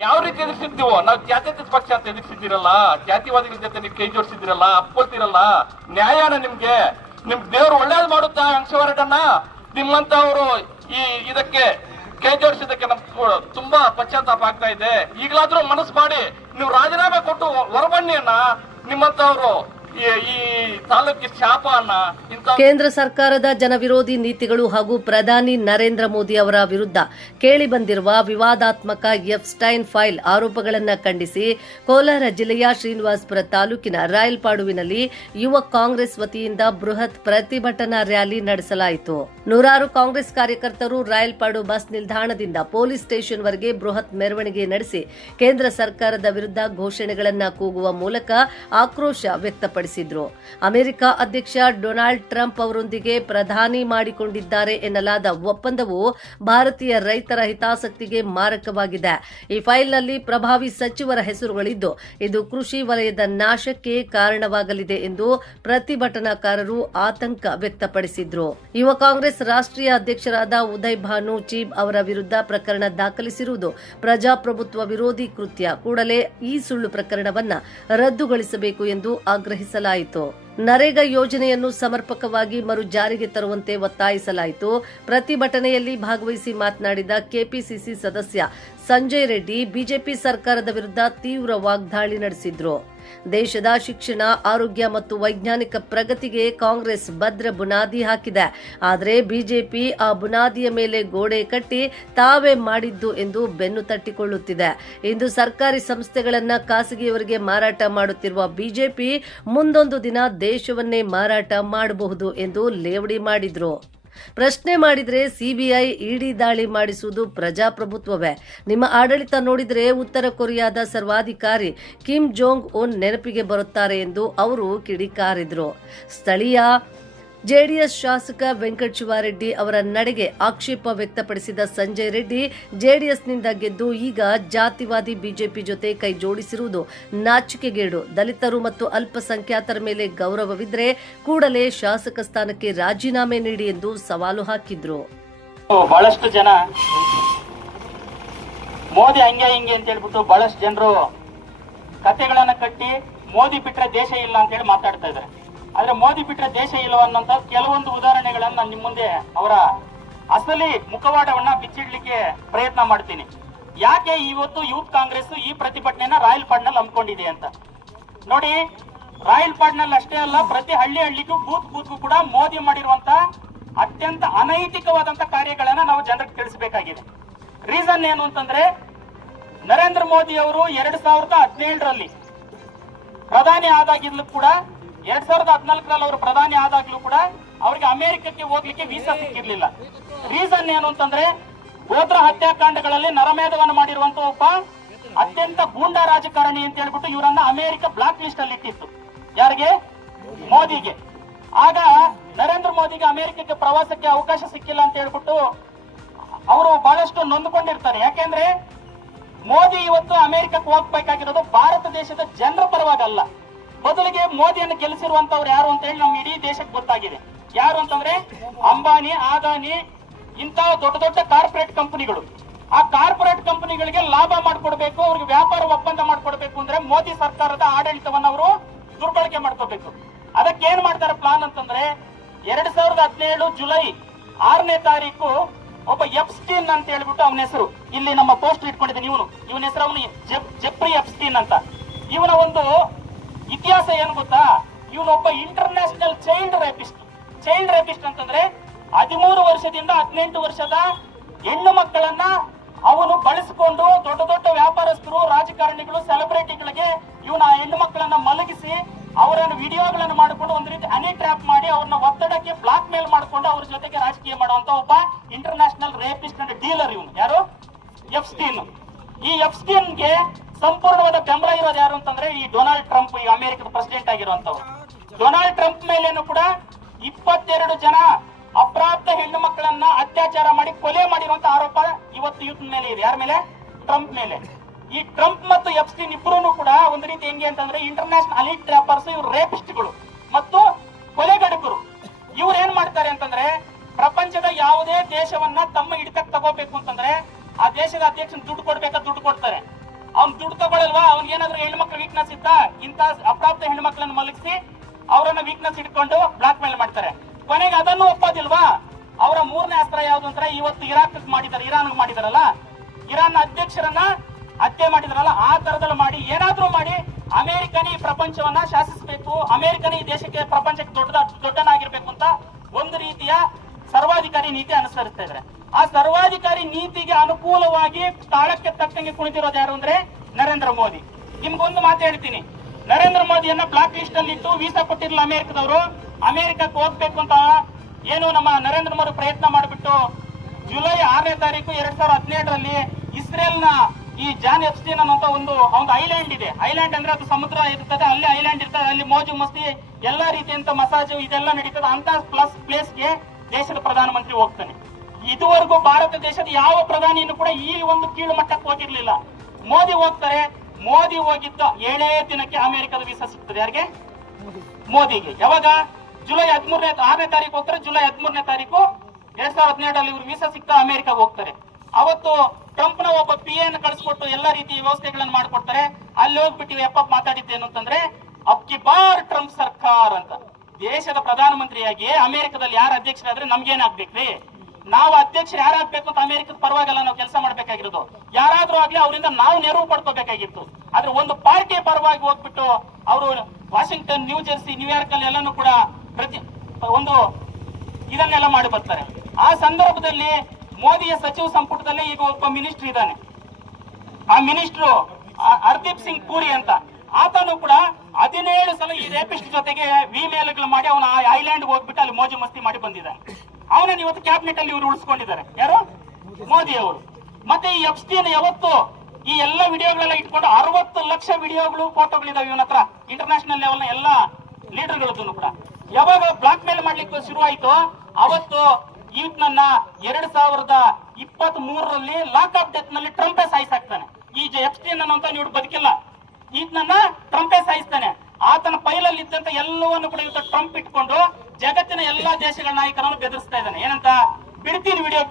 ಯಾವ ರೀತಿ ಎದುರಿಸಿದ್ದೀವೋ ನಾವು ಜಾತ್ಯತೀತ ಪಕ್ಷ ಅಂತ ಎದುರಿಸಿದ್ದೀರಲ್ಲ, ಜಾತಿವಾದಿಗಳ ಜೊತೆ ನೀವು ಕೈ ಜೋಡಿಸಿದಿರಲ್ಲ, ಅಪ್ಕೊಳ್ತಿರಲ್ಲ, ನ್ಯಾಯನ ನಿಮ್ಗೆ ದೇವ್ರು ಒಳ್ಳೇದು ಮಾಡುತ್ತಾ ಹಂಸವರಟನ್ನ ನಿಮ್ಮಂತವ್ರು ಇದಕ್ಕೆ ಕೈ ಜೋಡಿಸಿದ್ದಕ್ಕೆ ನಮ್ಗೆ ತುಂಬಾ ಪಶ್ಚಾತ್ತಾಪ ಆಗ್ತಾ ಇದೆ. ಈಗಲಾದ್ರೂ ಮನಸ್ಸು ಮಾಡಿ ನೀವು ರಾಜೀನಾಮೆ ಕೊಟ್ಟು ಹೊರಬನ್ನಿ ಅನ್ನ. ನಿಮ್ಮಂತವ್ರು ಈ ತಾಲೂಕಿನ ಶಾಪ ಅನ್ನ. ಕೇಂದ್ರ ಸರ್ಕಾರದ ಜನವಿರೋಧಿ ನೀತಿಗಳು ಹಾಗೂ ಪ್ರಧಾನಿ ನರೇಂದ್ರ ಮೋದಿ ಅವರ ವಿರುದ್ಧ ಕೇಳಿಬಂದಿರುವ ವಿವಾದಾತ್ಮಕ ಎಫ್ಸ್ಟೈನ್ ಫೈಲ್ ಆರೋಪಗಳನ್ನು ಖಂಡಿಸಿ ಕೋಲಾರ ಜಿಲ್ಲೆಯ ಶ್ರೀನಿವಾಸಪುರ ತಾಲೂಕಿನ ರಾಯಲ್ಪಾಡುವಿನಲ್ಲಿ ಯುವ ಕಾಂಗ್ರೆಸ್ ವತಿಯಿಂದ ಬೃಹತ್ ಪ್ರತಿಭಟನಾ ರ್ಯಾಲಿ ನಡೆಸಲಾಯಿತು. ನೂರಾರು ಕಾಂಗ್ರೆಸ್ ಕಾರ್ಯಕರ್ತರು ರಾಯಲ್ಪಾಡು ಬಸ್ ನಿಲ್ದಾಣದಿಂದ ಪೊಲೀಸ್ ಸ್ಟೇಷನ್ವರೆಗೆ ಬೃಹತ್ ಮೆರವಣಿಗೆ ನಡೆಸಿ ಕೇಂದ್ರ ಸರ್ಕಾರದ ವಿರುದ್ಧ ಘೋಷಣೆಗಳನ್ನು ಕೂಗುವ ಮೂಲಕ ಆಕ್ರೋಶ ವ್ಯಕ್ತಪಡಿಸಿದರು. ಅಮೆರಿಕ ಅಧ್ಯಕ್ಷ ಡೊನಾಲ್ಡ್ ಟ್ರಂಪ್ ಅವರೊಂದಿಗೆ ಪ್ರಧಾನಿ ಮಾಡಿಕೊಂಡಿದ್ದಾರೆ ಎನ್ನಲಾದ ಒಪ್ಪಂದವು ಭಾರತೀಯ ರೈತರ ಹಿತಾಸಕ್ತಿಗೆ ಮಾರಕವಾಗಿದೆ. ಈ ಫೈಲ್ನಲ್ಲಿ ಪ್ರಭಾವಿ ಸಚಿವರ ಹೆಸರುಗಳಿದ್ದು ಇದು ಕೃಷಿ ವಲಯದ ನಾಶಕ್ಕೆ ಕಾರಣವಾಗಲಿದೆ ಎಂದು ಪ್ರತಿಭಟನಾಕಾರರು ಆತಂಕ ವ್ಯಕ್ತಪಡಿಸಿದರು. ಯುವ ಕಾಂಗ್ರೆಸ್ ರಾಷ್ಟ್ರೀಯ ಅಧ್ಯಕ್ಷರಾದ ಉದಯ್ ಭಾನು ಚೀಬ್ ಅವರ ವಿರುದ್ಧ ಪ್ರಕರಣ ದಾಖಲಿಸಿರುವುದು ಪ್ರಜಾಪ್ರಭುತ್ವ ವಿರೋಧಿ ಕೃತ್ಯ. ಕೂಡಲೇ ಈ ಸುಳ್ಳು ಪ್ರಕರಣವನ್ನು ರದ್ದುಗೊಳಿಸಬೇಕು ಎಂದು ಆಗ್ರಹಿಸಲಾಯಿತು. ನರೇಗಾ ಯೋಜನೆಯನ್ನು ಸಮರ್ಪಕವಾಗಿ ಮರು ಜಾರಿಗೆ ತರುವಂತೆ ಒತ್ತಾಯಿಸಲಾಯಿತು. ಪ್ರತಿಭಟನೆಯಲ್ಲಿ ಭಾಗವಹಿಸಿ ಮಾತನಾಡಿದ ಕೆಪಿಸಿಸಿ ಸದಸ್ಯ ಸಂಜಯ್ ರೆಡ್ಡಿ ಬಿಜೆಪಿ ಸರ್ಕಾರದ ವಿರುದ್ಧ ತೀವ್ರ ವಾಗ್ದಾಳಿ ನಡೆಸಿದ್ರು. ದೇಶದ ಶಿಕ್ಷಣ, ಆರೋಗ್ಯ ಮತ್ತು ವೈಜ್ಞಾನಿಕ ಪ್ರಗತಿಗೆ ಕಾಂಗ್ರೆಸ್ ಭದ್ರ ಬುನಾದಿ ಹಾಕಿದೆ. ಆದರೆ ಬಿಜೆಪಿ ಆ ಬುನಾದಿಯ ಮೇಲೆ ಗೋಡೆ ಕಟ್ಟಿ ತಾವೇ ಮಾಡಿದ್ದು ಎಂದು ಬೆನ್ನು ತಟ್ಟಿಕೊಳ್ಳುತ್ತಿದೆ. ಇಂದು ಸರ್ಕಾರಿ ಸಂಸ್ಥೆಗಳನ್ನು ಖಾಸಗಿಯವರಿಗೆ ಮಾರಾಟ ಮಾಡುತ್ತಿರುವ ಬಿಜೆಪಿ ಮುಂದೊಂದು ದಿನ ದೇಶವನ್ನೇ ಮಾರಾಟ ಮಾಡಬಹುದು ಎಂದು ಲೇವಡಿ ಮಾಡಿದ್ರು. ಪ್ರಶ್ನೆ ಮಾಡಿದ್ರೆ ಸಿಬಿಐ ಇಡಿ ದಾಳಿ ಮಾಡಿಸುವುದು ಪ್ರಜಾಪ್ರಭುತ್ವವೇ? ನಿಮ್ಮ ಆಡಳಿತ ನೋಡಿದರೆ ಉತ್ತರ ಕೊರಿಯಾದ ಸರ್ವಾಧಿಕಾರಿ ಕಿಮ್ ಜೋಂಗ್ ಉನ್ ನೆನಪಿಗೆ ಬರುತ್ತಾರೆ ಎಂದು ಅವರು ಕಿಡಿಕಾರಿದ್ರು. ಸ್ಥಳೀಯ ಜೆಡಿಎಸ್ ಶಾಸಕ ವೆಂಕಟ ಶಿವಾರೆಡ್ಡಿ ಅವರ ನಡೆಗೆ ಆಕ್ಷೇಪ ವ್ಯಕ್ತಪಡಿಸಿದ ಸಂಜಯ್ ರೆಡ್ಡಿ ಜೆಡಿಎಸ್ನಿಂದ ಗೆದ್ದು ಈಗ ಜಾತಿವಾದಿ ಬಿಜೆಪಿ ಜೊತೆ ಕೈ ಜೋಡಿಸಿರುವುದು ನಾಚಿಕೆಗೇಡು. ದಲಿತರು ಮತ್ತು ಅಲ್ಪಸಂಖ್ಯಾತರ ಮೇಲೆ ಗೌರವವಿದ್ರೆ ಕೂಡಲೇ ಶಾಸಕ ಸ್ಥಾನಕ್ಕೆ ರಾಜೀನಾಮೆ ನೀಡಿ ಎಂದು ಸವಾಲು ಹಾಕಿದ್ರು. ಬಹಳಷ್ಟು ಜನ ಮೋದಿ ಹಂಗೆ ಹಿಂಗೆ ಅಂತ ಹೇಳ್ಬಿಟ್ಟು ಬಹಳಷ್ಟು ಜನರು ಕಥೆಗಳನ್ನ ಕಟ್ಟಿ ಮೋದಿ ಬಿಟ್ರೆ ದೇಶ ಇಲ್ಲ ಅಂತ ಹೇಳಿ ಮಾತಾಡ್ತಾ ಇದ್ದಾರೆ. ಆದ್ರೆ ಮೋದಿ ಬಿಟ್ರೆ ದೇಶ ಇಲ್ಲವ ಅನ್ನೋಂತ ಕೆಲವೊಂದು ಉದಾಹರಣೆಗಳನ್ನ ನಾನು ನಿಮ್ಮ ಮುಂದೆ ಅವರ ಅಸಲಿ ಮುಖವಾಡವನ್ನ ಬಿಚ್ಚಿಡ್ಲಿಕ್ಕೆ ಪ್ರಯತ್ನ ಮಾಡ್ತೀನಿ. ಯಾಕೆ ಇವತ್ತು ಯೂತ್ ಕಾಂಗ್ರೆಸ್ ಈ ಪ್ರತಿಭಟನೆಯನ್ನ ರಾಯಲ್ಪಾಡ್ನಲ್ಲಿ ಹಮ್ಮಿಕೊಂಡಿದೆ ಅಂತ ನೋಡಿ. ರಾಯಲ್ಪಾಡ್ನಲ್ಲಿ ಅಷ್ಟೇ ಅಲ್ಲ, ಪ್ರತಿ ಹಳ್ಳಿಗೂ ಬೂತ್ಗೂ ಕೂಡ ಮೋದಿ ಮಾಡಿರುವಂತ ಅತ್ಯಂತ ಅನೈತಿಕವಾದಂತ ಕಾರ್ಯಗಳನ್ನ ನಾವು ಜನರಿಗೆ ತಿಳಿಸಬೇಕಾಗಿದೆ. ರೀಸನ್ ಏನು ಅಂತಂದ್ರೆ, ನರೇಂದ್ರ ಮೋದಿ ಅವರು 2017ರಲ್ಲಿ ಪ್ರಧಾನಿ ಆದಾಗಿರ್ಲು ಕೂಡ 2014ರಲ್ಲಿ ಅವರು ಪ್ರಧಾನಿ ಆದಾಗ್ಲೂ ಕೂಡ ಅವರಿಗೆ ಅಮೆರಿಕಕ್ಕೆ ಹೋಗ್ಲಿಕ್ಕೆ ವೀಸಾ ಸಿಕ್ಕಿರ್ಲಿಲ್ಲ. ರೀಸನ್ ಏನು ಅಂತಂದ್ರೆ, ಗೋತ್ರ ಹತ್ಯಾಕಾಂಡಗಳಲ್ಲಿ ನರಮೇಧವನ್ನು ಮಾಡಿರುವಂತ ಒಬ್ಬ ಅತ್ಯಂತ ಗೂಂಡಾ ರಾಜಕಾರಣಿ ಅಂತ ಹೇಳ್ಬಿಟ್ಟು ಇವರನ್ನ ಅಮೆರಿಕ ಬ್ಲಾಕ್ ಲಿಸ್ಟ್ ಅಲ್ಲಿ ಇಟ್ಟಿತ್ತು. ಯಾರಿಗೆ? ಮೋದಿಗೆ. ಆಗ ನರೇಂದ್ರ ಮೋದಿಗೆ ಅಮೆರಿಕಕ್ಕೆ ಪ್ರವಾಸಕ್ಕೆ ಅವಕಾಶ ಸಿಕ್ಕಿಲ್ಲ ಅಂತ ಹೇಳ್ಬಿಟ್ಟು ಅವರು ಬಹಳಷ್ಟು ನೊಂದ್ಕೊಂಡಿರ್ತಾರೆ. ಯಾಕೆಂದ್ರೆ ಮೋದಿ ಇವತ್ತು ಅಮೆರಿಕಕ್ಕೆ ಹೋಗ್ಬೇಕಾಗಿರೋದು ಭಾರತ ದೇಶದ ಜನರ ಪರವಾಗಲ್ಲ, ಬದಲಿಗೆ ಮೋದಿಯನ್ನು ಗೆಲ್ಲಿಸಿರುವಂತವ್ರು ಯಾರು ಅಂತ ಹೇಳಿ ನಮ್ಗೆ ಇಡೀ ದೇಶಕ್ಕೆ ಗೊತ್ತಾಗಿದೆ. ಯಾರು ಅಂತಂದ್ರೆ ಅಂಬಾನಿ, ಅದಾನಿ, ಇಂತಹ ದೊಡ್ಡ ದೊಡ್ಡ ಕಾರ್ಪೊರೇಟ್ ಕಂಪನಿಗಳು. ಆ ಕಾರ್ಪೊರೇಟ್ ಕಂಪನಿಗಳಿಗೆ ಲಾಭ ಮಾಡ್ಕೊಡ್ಬೇಕು, ಅವ್ರಿಗೆ ವ್ಯಾಪಾರ ಒಪ್ಪಂದ ಮಾಡ್ಕೊಡ್ಬೇಕು ಅಂದ್ರೆ ಮೋದಿ ಸರ್ಕಾರದ ಆಡಳಿತವನ್ನು ಅವರು ದುರ್ಬಳಕೆ ಮಾಡ್ಕೋಬೇಕು. ಅದಕ್ಕೆ ಏನ್ ಮಾಡ್ತಾರೆ ಪ್ಲಾನ್ ಅಂತಂದ್ರೆ, 2017 ಜುಲೈ 6ನೇ ತಾರೀಕು ಒಬ್ಬ ಎಪ್ಸ್ಟೀನ್ ಅಂತ ಹೇಳ್ಬಿಟ್ಟು ಅವನ ಹೆಸರು ಇಲ್ಲಿ ನಮ್ಮ ಪೋಸ್ಟ್ ಇಟ್ಕೊಂಡಿದ್ದೀನಿ. ಇವನ ಹೆಸರು ಅವನು ಜೆಫ್ರಿ ಎಪ್ಸ್ಟೀನ್ ಅಂತ. ಇವನ ಒಂದು ಇತಿಹಾಸ ಏನು ಗೊತ್ತಾ? ಇವನೊಬ್ಬ ಇಂಟರ್ನ್ಯಾಷನಲ್ ಚೈಲ್ಡ್ ರೇಪಿಸ್ಟ್ ಅಂತಂದ್ರೆ 13 ವರ್ಷದಿಂದ 18 ವರ್ಷದ ಹೆಣ್ಣು ಮಕ್ಕಳನ್ನ ಅವನು ಬಳಸಿಕೊಂಡು ದೊಡ್ಡ ದೊಡ್ಡ ವ್ಯಾಪಾರಸ್ಥರು, ರಾಜಕಾರಣಿಗಳು, ಸೆಲೆಬ್ರಿಟಿಗಳಿಗೆ ಇವನ ಹೆಣ್ಣು ಮಕ್ಕಳನ್ನ ಮಲಗಿಸಿ ಅವರನ್ನು ವಿಡಿಯೋಗಳನ್ನು ಮಾಡಿಕೊಂಡು ಒಂದು ರೀತಿ ಹನಿ ಟ್ರ್ಯಾಪ್ ಮಾಡಿ ಅವ್ರನ್ನ ಒತ್ತಡಕ್ಕೆ ಬ್ಲಾಕ್ ಮೇಲ್ ಮಾಡಿಕೊಂಡು ಅವ್ರ ಜೊತೆಗೆ ರಾಜಕೀಯ ಮಾಡುವಂತ ಒಬ್ಬ ಇಂಟರ್ನ್ಯಾಷನಲ್ ರೇಪಿಸ್ಟ್ ಅಂಡ್ ಡೀಲರ್ ಇವನು. ಯಾರು? ಎಪ್ಸ್ಟೀನ್. ಈ ಎಪ್ಸ್ಟೀನ್ಗೆ ಸಂಪೂರ್ಣವಾದ ಬೆಂಬಲ ಇರೋದು ಯಾರು ಅಂತಂದ್ರೆ ಈ ಡೊನಾಲ್ಡ್ ಟ್ರಂಪ್, ಈ ಅಮೆರಿಕದ ಪ್ರೆಸಿಡೆಂಟ್ ಆಗಿರುವಂತವ್ರು. ಡೊನಾಲ್ಡ್ ಟ್ರಂಪ್ ಮೇಲೇನು ಕೂಡ 22 ಜನ ಅಪ್ರಾಪ್ತ ಹೆಣ್ಣು ಮಕ್ಕಳನ್ನ ಅತ್ಯಾಚಾರ ಮಾಡಿ ಕೊಲೆ ಮಾಡಿರುವಂತ ಆರೋಪ ಇವತ್ತು ಯೂತ್ ಮೇಲೆ ಇದೆ. ಯಾರ ಮೇಲೆ? ಟ್ರಂಪ್ ಮೇಲೆ. ಈ ಟ್ರಂಪ್ ಮತ್ತು ಎಪ್ಸ್ಟೀನ್ ಇಬ್ಬರೂ ಕೂಡ ಒಂದು ರೀತಿ ಹೆಂಗೆ ಅಂತಂದ್ರೆ ಇಂಟರ್ನ್ಯಾಷನಲ್ ಅಲಿಟ್ ಟ್ರ್ಯಾಪರ್ಸ್, ಇವ್ರು ರೇಪಿಸ್ಟ್ಗಳು ಮತ್ತು ಕೊಲೆಗಡುಕರು. ಇವ್ರು ಏನ್ ಮಾಡ್ತಾರೆ ಅಂತಂದ್ರೆ, ಪ್ರಪಂಚದ ಯಾವುದೇ ದೇಶವನ್ನ ತಮ್ಮ ಹಿಡಿತಕ್ಕೆ ತಗೋಬೇಕು ಅಂತಂದ್ರೆ ಆ ದೇಶದ ಅಧ್ಯಕ್ಷನ ದುಡ್ಡು ಕೊಡ್ಬೇಕಾ ದುಡ್ಡು ಕೊಡ್ತಾರೆ. ಅವ್ನ್ ದುಡ್ಡು ತಗೊಳಲ್ವಾ? ಅವ್ನಿಗೆ ಏನಾದ್ರು ಹೆಣ್ಮಕ್ಳು ವೀಕ್ನೆಸ್ ಇತ್ತಾ? ಇಂತ ಅಪ್ರಾಪ್ತ ಹೆಣ್ಮಕ್ಳನ್ನ ಮಲಗಿಸಿ ಅವರನ್ನ ವೀಕ್ನೆಸ್ ಇಟ್ಕೊಂಡು ಬ್ಲಾಕ್ ಮೇಲ್ ಮಾಡ್ತಾರೆ. ಕೊನೆಗೆ ಅದನ್ನು ಒಪ್ಪೋದಿಲ್ವಾ? ಅವರ ಮೂರನೇ ಅಸ್ತ್ರ ಯಾವ್ದು ಅಂದ್ರೆ ಇವತ್ತು ಇರಾಕ್ ಮಾಡಿದಾರೆ, ಇರಾನ್ ಮಾಡಿದಾರಲ್ಲ, ಇರಾನ್ ಅಧ್ಯಕ್ಷರನ್ನ ಹತ್ಯೆ ಮಾಡಿದಾರಲ್ಲ, ಆ ತರದಲ್ಲಿ ಮಾಡಿ ಏನಾದ್ರೂ ಮಾಡಿ ಅಮೆರಿಕನೇ ಈ ಪ್ರಪಂಚವನ್ನ ಶಾಸಿಸಬೇಕು, ಅಮೆರಿಕನೇ ಈ ದೇಶಕ್ಕೆ ಪ್ರಪಂಚಕ್ಕೆ ದೊಡ್ಡನಾಗಿರ್ಬೇಕು ಅಂತ ಒಂದು ರೀತಿಯ ಸರ್ವಾಧಿಕಾರಿ ನೀತಿ ಅನುಸರಿಸ್ತಾ ಇದ್ದಾರೆ. ಆ ಸರ್ವಾಧಿಕಾರಿ ನೀತಿಗೆ ಅನುಕೂಲವಾಗಿ ತಾಳಕ್ಕೆ ತಕ್ಕಂಗೆ ಕುಣಿತಿರೋದು ಯಾರು ಅಂದ್ರೆ ನರೇಂದ್ರ ಮೋದಿ. ನಿಮ್ಗೊಂದು ಮಾತು ಹೇಳ್ತೀನಿ, ನರೇಂದ್ರ ಮೋದಿಯನ್ನ ಬ್ಲಾಕ್ ಲಿಸ್ಟ್ ಅಲ್ಲಿ ಇಟ್ಟು ವೀಸಾ ಕೊಟ್ಟಿರಲಿಲ್ಲ ಅಮೆರಿಕದವರು. ಅಮೆರಿಕಕ್ಕೆ ಹೋಗ್ಬೇಕು ಅಂತ ಏನು ನಮ್ಮ ನರೇಂದ್ರ ಮೋದಿ ಪ್ರಯತ್ನ ಮಾಡಿಬಿಟ್ಟು ಜುಲೈ 6ನೇ ತಾರೀಕು 2017ರಲ್ಲಿ ಇಸ್ರೇಲ್ನ ಈ ಜಾನ್ ಎಪ್ಸ್ಟೀನ್ ಅನ್ನೋ ಒಂದು ಐಲ್ಯಾಂಡ್ ಇದೆ. ಐಲ್ಯಾಂಡ್ ಅಂದ್ರೆ ಅದು ಸಮುದ್ರ ಇರ್ತದೆ, ಅಲ್ಲಿ ಐಲ್ಯಾಂಡ್ ಇರ್ತದೆ, ಅಲ್ಲಿ ಮೋಜು ಮಸ್ತಿ ಎಲ್ಲಾ ರೀತಿಯಂತ ಮಸಾಜು ಇದೆಲ್ಲ ನಡೀತದೆ. ಅಂತ ಪ್ಲೇಸ್ಗೆ ದೇಶದ ಪ್ರಧಾನಮಂತ್ರಿ ಹೋಗ್ತಾನೆ. ಇದುವರೆಗೂ ಭಾರತ ದೇಶದ ಯಾವ ಪ್ರಧಾನಿಯನ್ನು ಕೂಡ ಈ ಒಂದು ಕೀಳು ಮಟ್ಟಕ್ಕೆ ಹೋಗಿರ್ಲಿಲ್ಲ. ಮೋದಿ ಹೋಗ್ತಾರೆ. ಮೋದಿ ಹೋಗಿದ್ದ 7 ದಿನಕ್ಕೆ ಅಮೆರಿಕದ ವೀಸಾ ಸಿಗ್ತದೆ. ಯಾರಿಗೆ? ಮೋದಿಗೆ. ಯಾವಾಗ? ಜುಲೈ 6ನೇ ತಾರೀಕು ಹೋಗ್ತಾರೆ. ಜುಲೈ 13ನೇ ತಾರೀಕು 2017ರಲ್ಲಿ ಇವ್ರು ವೀಸಾ ಸಿಗ್ತಾ ಅಮೆರಿಕಾಗ ಹೋಗ್ತಾರೆ. ಅವತ್ತು ಟ್ರಂಪ್ ನ ಒಬ್ಬ ಪಿ ಎನ್ ಕಳಿಸ್ಕೊಟ್ಟು ಎಲ್ಲಾ ರೀತಿಯ ವ್ಯವಸ್ಥೆಗಳನ್ನ ಮಾಡ್ಕೊಡ್ತಾರೆ. ಅಲ್ಲಿ ಹೋಗ್ಬಿಟ್ಟು ಎಪ್ಪ ಮಾತಾಡಿದ್ದೇನು ಅಂತಂದ್ರೆ ಅಬ್ಕಿ ಬಾರ್ ಟ್ರಂಪ್ ಸರ್ಕಾರ ಅಂತ. ದೇಶದ ಪ್ರಧಾನಮಂತ್ರಿಯಾಗಿ ಅಮೆರಿಕದಲ್ಲಿ ಯಾರು ಅಧ್ಯಕ್ಷರಾದ್ರೆ ನಮ್ಗೇನಾಗ್ಬೇಕ್ರಿ? ನಾವು ಅಧ್ಯಕ್ಷರು ಯಾರಾಗ್ಬೇಕು ಅಂತ ಅಮೆರಿಕದ ಪರವಾಗೆಲ್ಲ ನಾವು ಕೆಲಸ ಮಾಡ್ಬೇಕಾಗಿರೋದು. ಯಾರಾದ್ರೂ ಆಗ್ಲಿ ಅವರಿಂದ ನಾವು ನೆರವು ಪಡ್ಕೋಬೇಕಾಗಿತ್ತು. ಆದ್ರೆ ಒಂದು ಪಾರ್ಟಿ ಪರವಾಗಿ ಹೋಗ್ಬಿಟ್ಟು ಅವರು ವಾಷಿಂಗ್ಟನ್, ನ್ಯೂ ಜೆರ್ಸಿ, ನ್ಯೂಯಾರ್ಕ್ ಅಲ್ಲಿ ಎಲ್ಲಾನು ಕೂಡ ಒಂದು ಇದನ್ನೆಲ್ಲ ಮಾಡಿ ಬರ್ತಾರೆ. ಆ ಸಂದರ್ಭದಲ್ಲಿ ಮೋದಿಯ ಸಚಿವ ಸಂಪುಟದಲ್ಲಿ ಈಗ ಒಬ್ಬ ಮಿನಿಸ್ಟರ್ ಇದ್ದಾನೆ. ಆ ಮಿನಿಸ್ಟ್ರು ಹರ್ದೀಪ್ ಸಿಂಗ್ ಪೂರಿ ಅಂತ. ಆತನು ಕೂಡ 17 ಸಲ ಈ ರೇಪಿಸ್ಟ್ ಜೊತೆಗೆ ವಿಮೇಲ್ಗಳು ಮಾಡಿ ಅವನ ಐಲ್ಯಾಂಡ್ ಹೋಗ್ಬಿಟ್ಟು ಅಲ್ಲಿ ಮೋಜು ಮಸ್ತಿ ಮಾಡಿ ಬಂದಿದ್ದಾನೆ. ಅವನನ್ನು ಇವತ್ತು ಕ್ಯಾಬಿನೆಟ್ ಅಲ್ಲಿ ಇವರು ಉಳಿಸ್ಕೊಂಡಿದ್ದಾರೆ. ಯಾರು? ಮೋದಿ ಅವರು. ಮತ್ತೆ ಈ ಎಪ್ಸ್ಟೀನ್ ಯಾವತ್ತು ಈ ಎಲ್ಲ ವಿಡಿಯೋಗಳೆಲ್ಲ ಇಟ್ಕೊಂಡು 60 ಲಕ್ಷ ವಿಡಿಯೋಗಳು, ಫೋಟೋಗಳಿದಾವೆ ಇವನ ಹತ್ರ. ಇಂಟರ್ನ್ಯಾಷನಲ್ ಲೆವೆಲ್ ನ ಎಲ್ಲ ಲೀಡರ್ಗಳದ್ದು ಕೂಡ ಯಾವಾಗ ಬ್ಲಾಕ್ ಮೇಲ್ ಮಾಡ್ಲಿಕ್ಕೆ ಶುರು ಆಯ್ತು ಅವತ್ತು ಈತನನ್ನ 2023ರಲ್ಲಿ ಲಾಕ್ ಆಫ್ ಡೆತ್ ನಲ್ಲಿ ಟ್ರಂಪೇ ಸಾಯಿಸಾಕ್ತಾನೆ. ಈ ಎಪ್ಸ್ಟೀನ್ ಅನ್ನೋಂತ ನೀವು ಬದುಕಿಲ್ಲ, ಈತನನ್ನ ಟ್ರಂಪೇ ಸಾಯಿಸ್ತಾನೆ. ಆತನ ಪೈಲಲ್ಲಿ ಇದ್ದಂತ ಎಲ್ಲವನ್ನು ಕೂಡ ಇವತ್ತು ಟ್ರಂಪ್ ಇಟ್ಕೊಂಡು ಜಗತ್ತಿನ ಎಲ್ಲಾ ದೇಶಗಳ ನಾಯಕರನ್ನು ಬೆದರಿಸ್ತಾ ಇದ್ದಾನೆ. ಏನಂತ? ಬಿಡ್ತೀನಿ ವಿಡಿಯೋ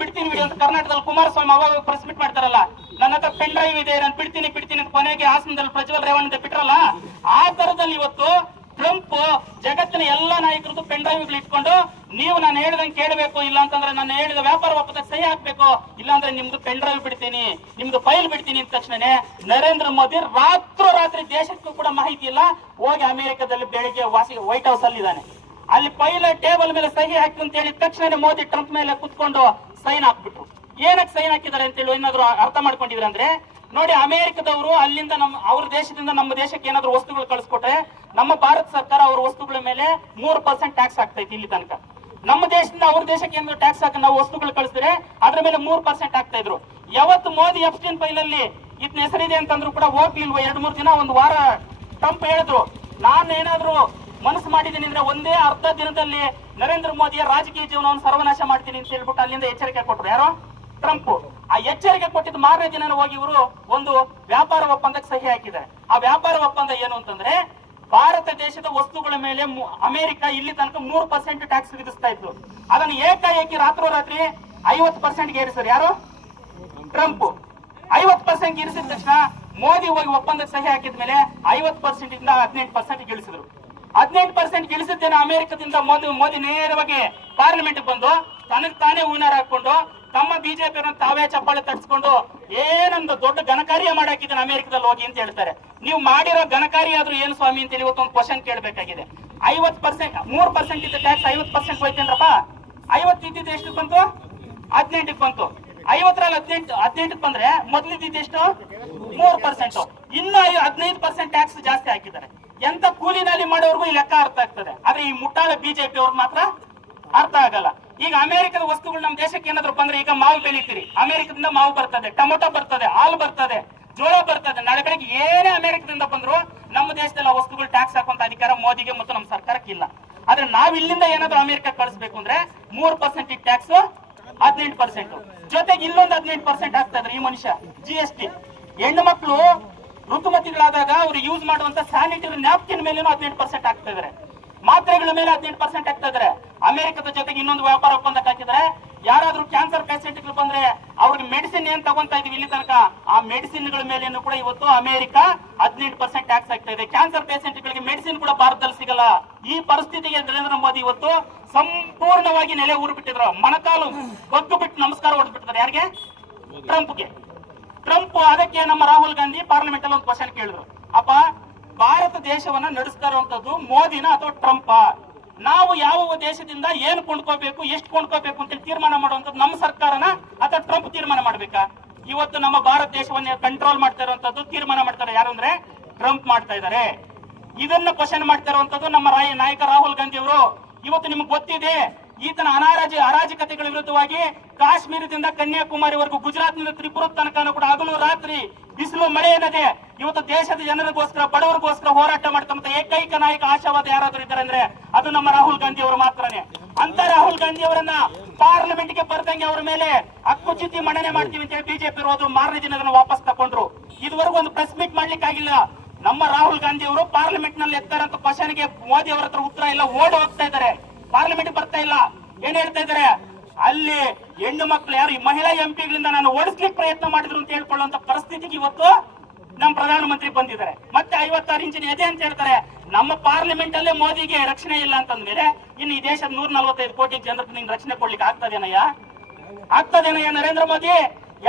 ಅಂತ ಕರ್ನಾಟಕದಲ್ಲಿ ಕುಮಾರಸ್ವಾಮಿ ಅವಾಗ ಪ್ರೆಸ್ ಮೀಟ್ ಮಾಡ್ತಾರಲ್ಲ, ನನ್ನ ಹತ್ರ ಪೆನ್ ಡ್ರೈವ್ ಇದೆ, ನಾನು ಬಿಡ್ತೀನಿ ಅಂತ ಕೊನೆಗೆ ಹಾಸನದಲ್ಲಿ ಪ್ರಜ್ವಲ್ ರೇವಣ್ಣ ಬಿಟ್ರಲ್ಲ, ಆ ತರದಲ್ಲಿ ಇವತ್ತು ಟ್ರಂಪ್ ಜಗತ್ತಿನ ಎಲ್ಲಾ ನಾಯಕರದ್ದು ಪೆನ್ ಡ್ರೈವ್ಗಳು ಇಟ್ಕೊಂಡು ನೀವು ನಾನು ಹೇಳ್ದಂಗೆ ಕೇಳಬೇಕು, ಇಲ್ಲ ಅಂತಂದ್ರೆ ನಾನು ಹೇಳಿದ ವ್ಯಾಪಾರ ಒಪ್ಪಂದಕ್ಕೆ ಸಹಿ ಹಾಕ್ಬೇಕು, ಇಲ್ಲಾಂದ್ರೆ ನಿಮ್ದು ಪೆನ್ ಡ್ರೈವ್ ಬಿಡ್ತೀನಿ, ನಿಮ್ದು ಫೈಲ್ ಬಿಡ್ತೀನಿ ಅಂತ ತಕ್ಷಣನೇ ನರೇಂದ್ರ ಮೋದಿ ರಾತ್ರಿ ದೇಶಕ್ಕೂ ಕೂಡ ಮಾಹಿತಿ ಇಲ್ಲ, ಹೋಗಿ ಅಮೆರಿಕದಲ್ಲಿ ಬೆಳಿಗ್ಗೆ ವೈಟ್ ಹೌಸ್ ಅಲ್ಲಿ ಇದ್ದಾನೆ. ಅಲ್ಲಿ ಫೈಲ್ ಟೇಬಲ್ ಮೇಲೆ ಸಹಿ ಹಾಕಿ ಅಂತ ಹೇಳಿದ ತಕ್ಷಣ ಮೋದಿ ಟ್ರಂಪ್ ಮೇಲೆ ಕುತ್ಕೊಂಡು ಸೈನ್ ಹಾಕ್ಬಿಟ್ರು. ಏನಕ್ಕೆ ಸೈನ್ ಹಾಕಿದ್ದಾರೆ ಅಂತ ಹೇಳಿ ಏನಾದ್ರು ಅರ್ಥ ಮಾಡ್ಕೊಂಡಿದ್ರೆ ಅಂದ್ರೆ ನೋಡಿ, ಅಮೆರಿಕದವರು ಅಲ್ಲಿಂದ ಅವ್ರ ದೇಶದಿಂದ ನಮ್ಮ ದೇಶಕ್ಕೆ ಏನಾದ್ರು ವಸ್ತುಗಳು ಕಳಿಸ್ಕೊಟ್ರೆ ನಮ್ಮ ಭಾರತ ಸರ್ಕಾರ ಅವ್ರ ವಸ್ತುಗಳ ಮೇಲೆ 3% ಟ್ಯಾಕ್ಸ್ ಆಗ್ತೈತಿ ಇಲ್ಲಿ ತನಕ. ನಮ್ಮ ದೇಶದಿಂದ ಅವ್ರ ದೇಶಕ್ಕೆ ಏನಾದ್ರು ಟ್ಯಾಕ್ಸ್ ಹಾಕಿ ನಾವು ವಸ್ತುಗಳು ಕಳಿಸಿದ್ರೆ ಅದ್ರ ಮೇಲೆ 3% ಆಗ್ತಾ ಇದ್ರು. ಯಾವತ್ತು ಮೋದಿ ಎಪ್ಸ್ಟೀನ್ ಫೈಲಲ್ಲಿ ಇದ್ನ ಹೆಸರಿದೆ ಅಂತಂದ್ರು ಕೂಡ ಹೋಗ್ಲಿಲ್ವ 2-3 ದಿನ, ಒಂದು ವಾರ ಟ್ರಂಪ್ ಹೇಳಿದ್ರು ನಾನು ಏನಾದ್ರು ಮನಸ್ಸು ಮಾಡಿದ್ದೀನಿ ಅಂದ್ರೆ ಒಂದೇ ಅರ್ಧ ದಿನದಲ್ಲಿ ನರೇಂದ್ರ ಮೋದಿಯ ರಾಜಕೀಯ ಜೀವನವನ್ನು ಸರ್ವನಾಶ ಮಾಡ್ತೀನಿ ಅಂತ ಹೇಳ್ಬಿಟ್ಟು ಅಲ್ಲಿಂದ ಎಚ್ಚರಿಕೆ ಕೊಟ್ಟರು. ಯಾರು? ಟ್ರಂಪ್. ಆ ಎಚ್ಚರಿಕೆ ಕೊಟ್ಟಿದ್ದು ಮಾರನೇ ದಿನ ಹೋಗಿ ಇವರು ಒಂದು ವ್ಯಾಪಾರ ಒಪ್ಪಂದಕ್ಕೆ ಸಹಿ ಹಾಕಿದ್ದಾರೆ. ಆ ವ್ಯಾಪಾರ ಒಪ್ಪಂದ ಏನು ಅಂತಂದ್ರೆ ಭಾರತ ದೇಶದ ವಸ್ತುಗಳ ಮೇಲೆ ಅಮೆರಿಕ ಇಲ್ಲಿ ತನಕ 3% ಟ್ಯಾಕ್ಸ್ ವಿಧಿಸ್ತಾ ಇತ್ತು. ಅದನ್ನು ಏಕಾಏಕಿ ರಾತ್ರೋರಾತ್ರಿ 50% ಏರಿಸಿದ್ರು. ಯಾರು? ಟ್ರಂಪ್. 50% ಇರಿಸಿದ ತಕ್ಷಣ ಮೋದಿ ಹೋಗಿ ಒಪ್ಪಂದಕ್ಕೆ ಸಹಿ ಹಾಕಿದ ಮೇಲೆ 50% ಇಂದ 18% ಇಳಿಸಿದ್ರು. 18% ಇಳಿಸಿದ್ದೇನೆ ಅಮೆರಿಕದಿಂದ ಮೋದಿ ನೇರವಾಗಿ ಪಾರ್ಲಿಮೆಂಟ್ ಬಂದು ತನಗ್ ತಾನೇ ಹೂವಿನಾರ ಹಾಕೊಂಡು ತಮ್ಮ ಬಿಜೆಪಿ ತಾವೇ ಚಪ್ಪಾಳೆ ತರಿಸ್ಕೊಂಡು ಏನೊಂದು ದೊಡ್ಡ ಘನಕಾರ್ಯ ಮಾಡಾಕಿದ್ದಾನೆ ಅಮೆರಿಕದಲ್ಲಿ ಹೋಗಿ ಅಂತ ಹೇಳ್ತಾರೆ. ನೀವು ಮಾಡಿರೋ ಘನಕಾರ್ಯ ಆದ್ರೂ ಏನು ಸ್ವಾಮಿ ಅಂತ ಹೇಳಿ ಇವತ್ತು ಒಂದು ಕ್ವಶನ್ ಕೇಳಬೇಕಾಗಿದೆ. 50% 3% ಇದ್ದ ಟ್ಯಾಕ್ಸ್ 50% ಹೋಯ್ತೇನ್ರಪ್ಪ? 50 ಇದ್ದಿದ್ದು ಎಷ್ಟು ಬಂತು? 18ಕ್ಕೆ ಬಂತು. 50ರಲ್ಲಿ 18ಕ್ಕೆ ಬಂದ್ರೆ ಮೊದಲಿದ್ದಿದ್ದು ಎಷ್ಟು? 3%. ಇನ್ನು 15% ಟ್ಯಾಕ್ಸ್ ಜಾಸ್ತಿ ಹಾಕಿದ್ದಾರೆ. ಎಂತ ಕೂಲಿನಲ್ಲಿ ಮಾಡೋರ್ಗೂ ಈ ಲೆಕ್ಕ ಅರ್ಥ ಆಗ್ತದೆ, ಆದ್ರೆ ಈ ಮುಟ್ಟಾಳ ಬಿಜೆಪಿ ಅವ್ರಿಗೆ ಮಾತ್ರ ಅರ್ಥ ಆಗಲ್ಲ. ಈಗ ಅಮೆರಿಕದ ವಸ್ತುಗಳು ನಮ್ಮ ದೇಶಕ್ಕೆ ಏನಾದ್ರು ಬಂದ್ರೆ, ಈಗ ಮಾವು ಬೆಳಿತೀರಿ, ಅಮೆರಿಕದಿಂದ ಮಾವು ಬರ್ತದೆ, ಟೊಮೊಟೊ ಬರ್ತದೆ, ಹಾಲು ಬರ್ತದೆ, ಜೋಳ ಬರ್ತದೆ. ನಾಳೆ ಕಡೆಗೆ ಏನೇ ಅಮೆರಿಕದಿಂದ ಬಂದ್ರು ನಮ್ಮ ದೇಶದಲ್ಲಿ ವಸ್ತುಗಳು ಟ್ಯಾಕ್ಸ್ ಹಾಕುವಂತ ಅಧಿಕಾರ ಮೋದಿಗೆ ಮತ್ತು ನಮ್ಮ ಸರ್ಕಾರಕ್ಕೆ ಇಲ್ಲ. ಆದ್ರೆ ನಾವ್ ಇಲ್ಲಿಂದ ಏನಾದ್ರು ಅಮೆರಿಕ ಕಳಿಸ್ಬೇಕು ಅಂದ್ರೆ 3% ಟ್ಯಾಕ್ಸ್, 18% ಜೊತೆಗೆ ಇಲ್ಲೊಂದು 18% ಆಗ್ತಾ ಇದ್ರೆ ಈ ಮನುಷ್ಯ GST. ಹೆಣ್ಣು ಮಕ್ಕಳು ಋತುಮತಿಗಳಾದಾಗ ಅವ್ರು ಯೂಸ್ ಮಾಡುವಂತ ಸ್ಯಾನಿಟರಿ ನ್ಯಾಪ್ಕಿನ್ ಮೇಲೇನು 18% ಆಗ್ತಾ ಇದಾರೆ, ಮಾತ್ರೆಗಳ ಮೇಲೆ 18% ಆಗ್ತಾ ಇದಾರೆ. ಅಮೆರಿಕದ ಜೊತೆಗೆ ಇನ್ನೊಂದು ವ್ಯಾಪಾರ ಒಪ್ಪಂದಕ್ಕೆ ಹಾಕಿದ್ರೆ ಯಾರಾದ್ರೂ ಕ್ಯಾನ್ಸರ್ ಪೇಷಂಟ್ಗಳು ಬಂದ್ರೆ ಅವ್ರಿಗೆ ಮೆಡಿಸಿನ್ ಏನ್ ತಗೊಂತಾ ಇದೀವಿ ಇಲ್ಲಿ ತನಕ, ಆ ಮೆಡಿಸಿನ್ಗಳ ಮೇಲೇನು ಕೂಡ ಇವತ್ತು ಅಮೆರಿಕ 18% ಟ್ಯಾಕ್ಸ್ ಆಗ್ತಾ ಇದೆ. ಕ್ಯಾನ್ಸರ್ ಪೇಷಂಟ್ಗಳಿಗೆ ಮೆಡಿಸಿನ್ ಕೂಡ ಭಾರತದಲ್ಲಿ ಸಿಗಲ್ಲ. ಈ ಪರಿಸ್ಥಿತಿಗೆ ನರೇಂದ್ರ ಮೋದಿ ಇವತ್ತು ಸಂಪೂರ್ಣವಾಗಿ ನೆಲೆ ಊರು ಬಿಟ್ಟಿದ್ರು. ಮೊಣಕಾಲು ಬಗ್ಗು ಬಿಟ್ಟು ನಮಸ್ಕಾರ ಹೊಡೆದ್ಬಿಟ್ಟಿದ್ದಾರೆ. ಯಾರಿಗೆ? ಟ್ರಂಪ್ಗೆ. ಟ್ರಂಪ್ ಅದಕ್ಕೆ ನಮ್ಮ ರಾಹುಲ್ ಗಾಂಧಿ ಪಾರ್ಲಿಮೆಂಟ್ ಅಲ್ಲಿ ಒಂದು ಕ್ವಶನ್ ಕೇಳಿದ್ರು, ಅಪ್ಪ ಭಾರತ ದೇಶವನ್ನ ನಡೆಸ್ತಾ ಇರುವಂತದ್ದು ಮೋದಿನ ಅಥವಾ ಟ್ರಂಪ್? ನಾವು ಯಾವ ದೇಶದಿಂದ ಏನ್ ಕೊಂಡ್ಕೋಬೇಕು, ಎಷ್ಟು ಕೊಂಡ್ಕೋಬೇಕು ಅಂತ ತೀರ್ಮಾನ ಮಾಡುವಂತದ್ದು ನಮ್ಮ ಸರ್ಕಾರನ ಅಥವಾ ಟ್ರಂಪ್ ತೀರ್ಮಾನ ಮಾಡ್ಬೇಕಾ? ಇವತ್ತು ನಮ್ಮ ಭಾರತ ದೇಶವನ್ನ ಕಂಟ್ರೋಲ್ ಮಾಡ್ತಾ ಇರುವಂತದ್ದು, ತೀರ್ಮಾನ ಮಾಡ್ತಾರೆ ಯಾರು ಅಂದ್ರೆ ಟ್ರಂಪ್ ಮಾಡ್ತಾ ಇದ್ದಾರೆ. ಇದನ್ನ ಕ್ವಶನ್ ಮಾಡ್ತಾ ಇರುವಂತದ್ದು ನಮ್ಮ ನಾಯಕ ರಾಹುಲ್ ಗಾಂಧಿ ಅವರು. ಇವತ್ತು ನಿಮ್ಗೆ ಗೊತ್ತಿದೆ, ಈತನ ಅರಾಜಕತೆಗಳ ವಿರುದ್ಧವಾಗಿ ಕಾಶ್ಮೀರದಿಂದ ಕನ್ಯಾಕುಮಾರಿವರೆಗೂ, ಗುಜರಾತ್ನಿಂದ ತ್ರಿಪುರ ತನಕ ಕೂಡ ಹಗಲು ರಾತ್ರಿ ಬಿಸಿಲು ಮಳೆ ಏನದೆ ಇವತ್ತು ದೇಶದ ಜನರಿಗೋಸ್ಕರ, ಬಡವರಿಗೋಸ್ಕರ ಹೋರಾಟ ಮಾಡ್ತಂತ ಏಕೈಕ ನಾಯಕ ಆಶಾವಾದ ಯಾರಾದ್ರೂ ಇದ್ದಾರೆ ಅಂದ್ರೆ ಅದು ನಮ್ಮ ರಾಹುಲ್ ಗಾಂಧಿ ಅವರು ಮಾತ್ರನೇ. ಅಂತ ರಾಹುಲ್ ಗಾಂಧಿ ಅವರನ್ನ ಪಾರ್ಲಿಮೆಂಟ್ ಗೆ ಬರ್ದಂಗೆ ಅವರ ಮೇಲೆ ಹಕ್ಕುಚ್ಯುತಿ ಮಂಡನೆ ಮಾಡ್ತೀವಿ ಅಂತ ಹೇಳಿ ಬಿಜೆಪಿ ಹೋದ್ರು. ಮಾರನೇ ದಿನ ಅದನ್ನು ವಾಪಸ್ ತಗೊಂಡ್ರು. ಇದುವರೆಗೂ ಒಂದು ಪ್ರೆಸ್ ಮೀಟ್ ಮಾಡ್ಲಿಕ್ಕೆ ಆಗಿಲ್ಲ. ನಮ್ಮ ರಾಹುಲ್ ಗಾಂಧಿ ಅವರು ಪಾರ್ಲಿಮೆಂಟ್ ನಲ್ಲಿ ಎತ್ತಾರಂತ ಕ್ವಶನ್ಗೆ ಮೋದಿ ಅವರ ಹತ್ರ ಉತ್ತರ ಇಲ್ಲ, ಓಡಿ ಹೋಗ್ತಾ ಇದ್ದಾರೆ, ಪಾರ್ಲಿಮೆಂಟ್ ಬರ್ತಾ ಇಲ್ಲ. ಏನ್ ಹೇಳ್ತಾ ಇದ್ದಾರೆ, ಅಲ್ಲಿ ಹೆಣ್ಣು ಮಕ್ಕಳು ಯಾರು ಮಹಿಳಾ ಎಂಪಿಗಳಿಂದ ನಾನು ಓಡಿಸ್ಲಿಕ್ಕೆ ಪ್ರಯತ್ನ ಮಾಡಿದ್ರು ಅಂತ ಹೇಳ್ಕೊಳ್ಳುವಂತ ಪರಿಸ್ಥಿತಿಗೆ ಇವತ್ತು ನಮ್ಮ ಪ್ರಧಾನಮಂತ್ರಿ ಬಂದಿದ್ದಾರೆ. ಮತ್ತೆ 56 ಇಂಚಿನ ಎದೆ ಅಂತ ಹೇಳ್ತಾರೆ. ನಮ್ಮ ಪಾರ್ಲಿಮೆಂಟ್ ಅಲ್ಲೇ ಮೋದಿಗೆ ರಕ್ಷಣೆ ಇಲ್ಲ ಅಂತಂದ್ಮೇಲೆ ಇನ್ನು ಈ ದೇಶದ 145 ಕೋಟಿ ಜನರಿಗೆ ನೀನು ರಕ್ಷಣೆ ಕೊಡ್ಲಿಕ್ಕೆ ಆಗ್ತದೇನಯ್ಯ? ನರೇಂದ್ರ ಮೋದಿ?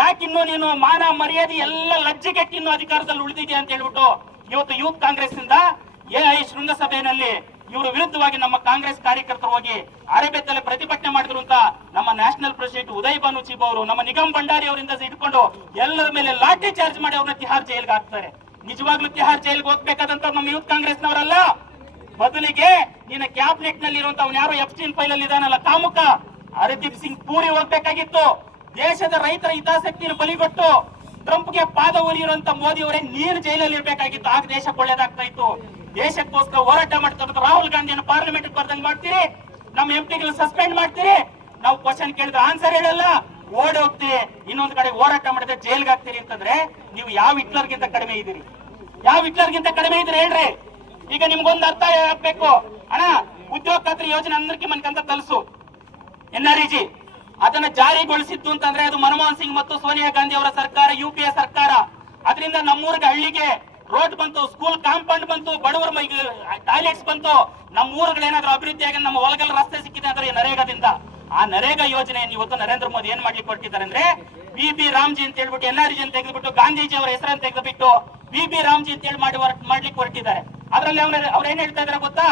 ಯಾಕಿನ್ನು ನೀನು ಮಾನ ಮರ್ಯಾದೆ ಎಲ್ಲ ಲಜ್ಜೆಗೆಟ್ಟು ಇನ್ನು ಅಧಿಕಾರದಲ್ಲಿ ಉಳಿದಿದೆಯಾ ಅಂತ ಹೇಳ್ಬಿಟ್ಟು ಇವತ್ತು ಯೂತ್ ಕಾಂಗ್ರೆಸ್ ನಿಂದ ಎಐ ಶೃಂಗಸಭೆಯಲ್ಲಿ ಇವರ ವಿರುದ್ಧವಾಗಿ ನಮ್ಮ ಕಾಂಗ್ರೆಸ್ ಕಾರ್ಯಕರ್ತರು ಹೋಗಿ ಅರೆಬೆತ್ತಲೆ ಪ್ರತಿಭಟನೆ ಮಾಡಿದ್ರು ಅಂತ ನಮ್ಮ ನ್ಯಾಷನಲ್ ಪ್ರೆಸಿಡೆಂಟ್ ಉದಯ್ ಭಾನು ಚಿಬ್ ಅವರು, ನಮ್ಮ ನಿಗಮ್ ಭಂಡಾರಿ ಅವರಿಂದ ಇಟ್ಕೊಂಡು ಎಲ್ಲರ ಮೇಲೆ ಲಾಠಿ ಚಾರ್ಜ್ ಮಾಡಿ ಅವ್ರನ್ನ ತಿಹಾರ್ ಜೈಲ್ಗೆ ಹಾಕ್ತಾರೆ. ನಿಜವಾಗ್ಲೂ ತಿಹಾರ್ ಜೈಲ್ಗೆ ಹೋಗ್ಬೇಕಾದಂತ ನಮ್ಮ ಯೂತ್ ಕಾಂಗ್ರೆಸ್ನವರಲ್ಲ. ಬದಲಿಗೆ ನಿನ್ನ ಕ್ಯಾಬಿನೆಟ್ ನಲ್ಲಿ ಇರುವಂತ ಯಾರು ಎಫ್ಸ್ಟೀನ್ ಫೈಲ್ ಅಲ್ಲಿ ಇದಾನಲ್ಲ ಕಾಮುಕ ಹರ್ದೀಪ್ ಸಿಂಗ್ ಪೂರಿ ಹೋಗ್ಬೇಕಾಗಿತ್ತು. ದೇಶದ ರೈತರ ಹಿತಾಸಕ್ತಿಯನ್ನು ಬಲಿಗೊಟ್ಟು ಟ್ರಂಪ್ಗೆ ಪಾದ ಒಲಿಯುವಂತ ಮೋದಿ ಅವರೇ ನೀರು ಜೈಲಲ್ಲಿ ಇರ್ಬೇಕಾಗಿತ್ತು. ಆಗ ದೇಶಕ್ಕೆ ಒಳ್ಳೇದಾಗ್ತಾ ಇತ್ತು. ದೇಶಕ್ಕೋಸ್ಕರ ಹೋರಾಟ ಮಾಡ್ತಾ ರಾಹುಲ್ ಗಾಂಧಿಯನ್ನು ಪಾರ್ಲಿಮೆಂಟ್ ಬರ್ದಂಗ್ ಮಾಡ್ತೀರಿ, ನಮ್ಮ ಎಂಪಿಗಳು ಸಸ್ಪೆಂಡ್ ಮಾಡ್ತೀರಿ, ನಾವು ಕ್ವಶನ್ ಕೇಳಿದ್ರೆ ಆನ್ಸರ್ ಹೇಳಲ್ಲ, ಓಡಿ ಹೋಗ್ತೀರಿ, ಇನ್ನೊಂದು ಕಡೆ ಹೋರಾಟ ಮಾಡಿದ್ರೆ ಜೈಲ್ಗೆ ಹಾಕ್ತೀರಿ ಅಂತಂದ್ರೆ ನೀವು ಯಾವ ಹಿಟ್ಲರ್ಗಿಂತ ಕಡಿಮೆ ಇದ್ದೀರಿ? ಯಾವ ಹಿಟ್ಲರ್ಗಿಂತ ಕಡಿಮೆ ಇದ್ರಿ ಹೇಳ್ರಿ? ಈಗ ನಿಮ್ಗೊಂದು ಅರ್ಥ ಆಗ್ಬೇಕು ಅಣ್ಣ. ಉದ್ಯೋಗ ಖಾತ್ರಿ ಯೋಜನೆ అందరికి ಮನ್ಕಂತ ತಲುಸು NREG ಅದನ್ನ ಜಾರಿಗೊಳಿಸಿತ್ತು ಅಂತಂದ್ರೆ ಅದು ಮನಮೋಹನ್ ಸಿಂಗ್ ಮತ್ತು ಸೋನಿಯಾ ಗಾಂಧಿ ಅವರ ಸರ್ಕಾರ, UPA ಸರ್ಕಾರ. ಅದರಿಂದ ನಮ್ಮೂರಿಗೆ ಹಳ್ಳಿಗೆ ರೋಡ್ ಬಂತು, ಸ್ಕೂಲ್ ಕಾಂಪೌಂಡ್ ಬಂತು, ಬಡವರ ಟಾಯ್ಲೆಟ್ಸ್ ಬಂತು. ನಮ್ಮ ಊರುಗಳೇನಾದ್ರೂ ಅಭಿವೃದ್ಧಿ ಆಗಿ ನಮ್ಮ ಹೊಲಗಲ್ ರಸ್ತೆ ಸಿಕ್ಕಿದೆ ಅಂದ್ರೆ ನರೇಗಾದಿಂದ. ಆ ನರೇಗಾ ಯೋಜನೆಯನ್ನು ಇವತ್ತು ನರೇಂದ್ರ ಮೋದಿ ಏನ್ ಮಾಡ್ಲಿಕ್ಕೆ ಹೊರಟಿದ್ದಾರೆ ಅಂದ್ರೆ BB ರಾಮ್ಜಿ ಅಂತ ಹೇಳ್ಬಿಟ್ಟು NREG ಅಂತ ತೆಗೆದುಬಿಟ್ಟು ಗಾಂಧೀಜಿ ಅವರ ಹೆಸರನ್ನು ತೆಗೆದುಬಿಟ್ಟು BB ರಾಮ್ಜಿ ಅಂತ ಹೇಳಿ ಮಾಡ್ಲಿಕ್ಕೆ ಹೊರಟಿದ್ದಾರೆ. ಅದರಲ್ಲಿ ಅವ್ರು ಏನ್ ಹೇಳ್ತಾ ಇದಾರೆ ಗೊತ್ತಾ?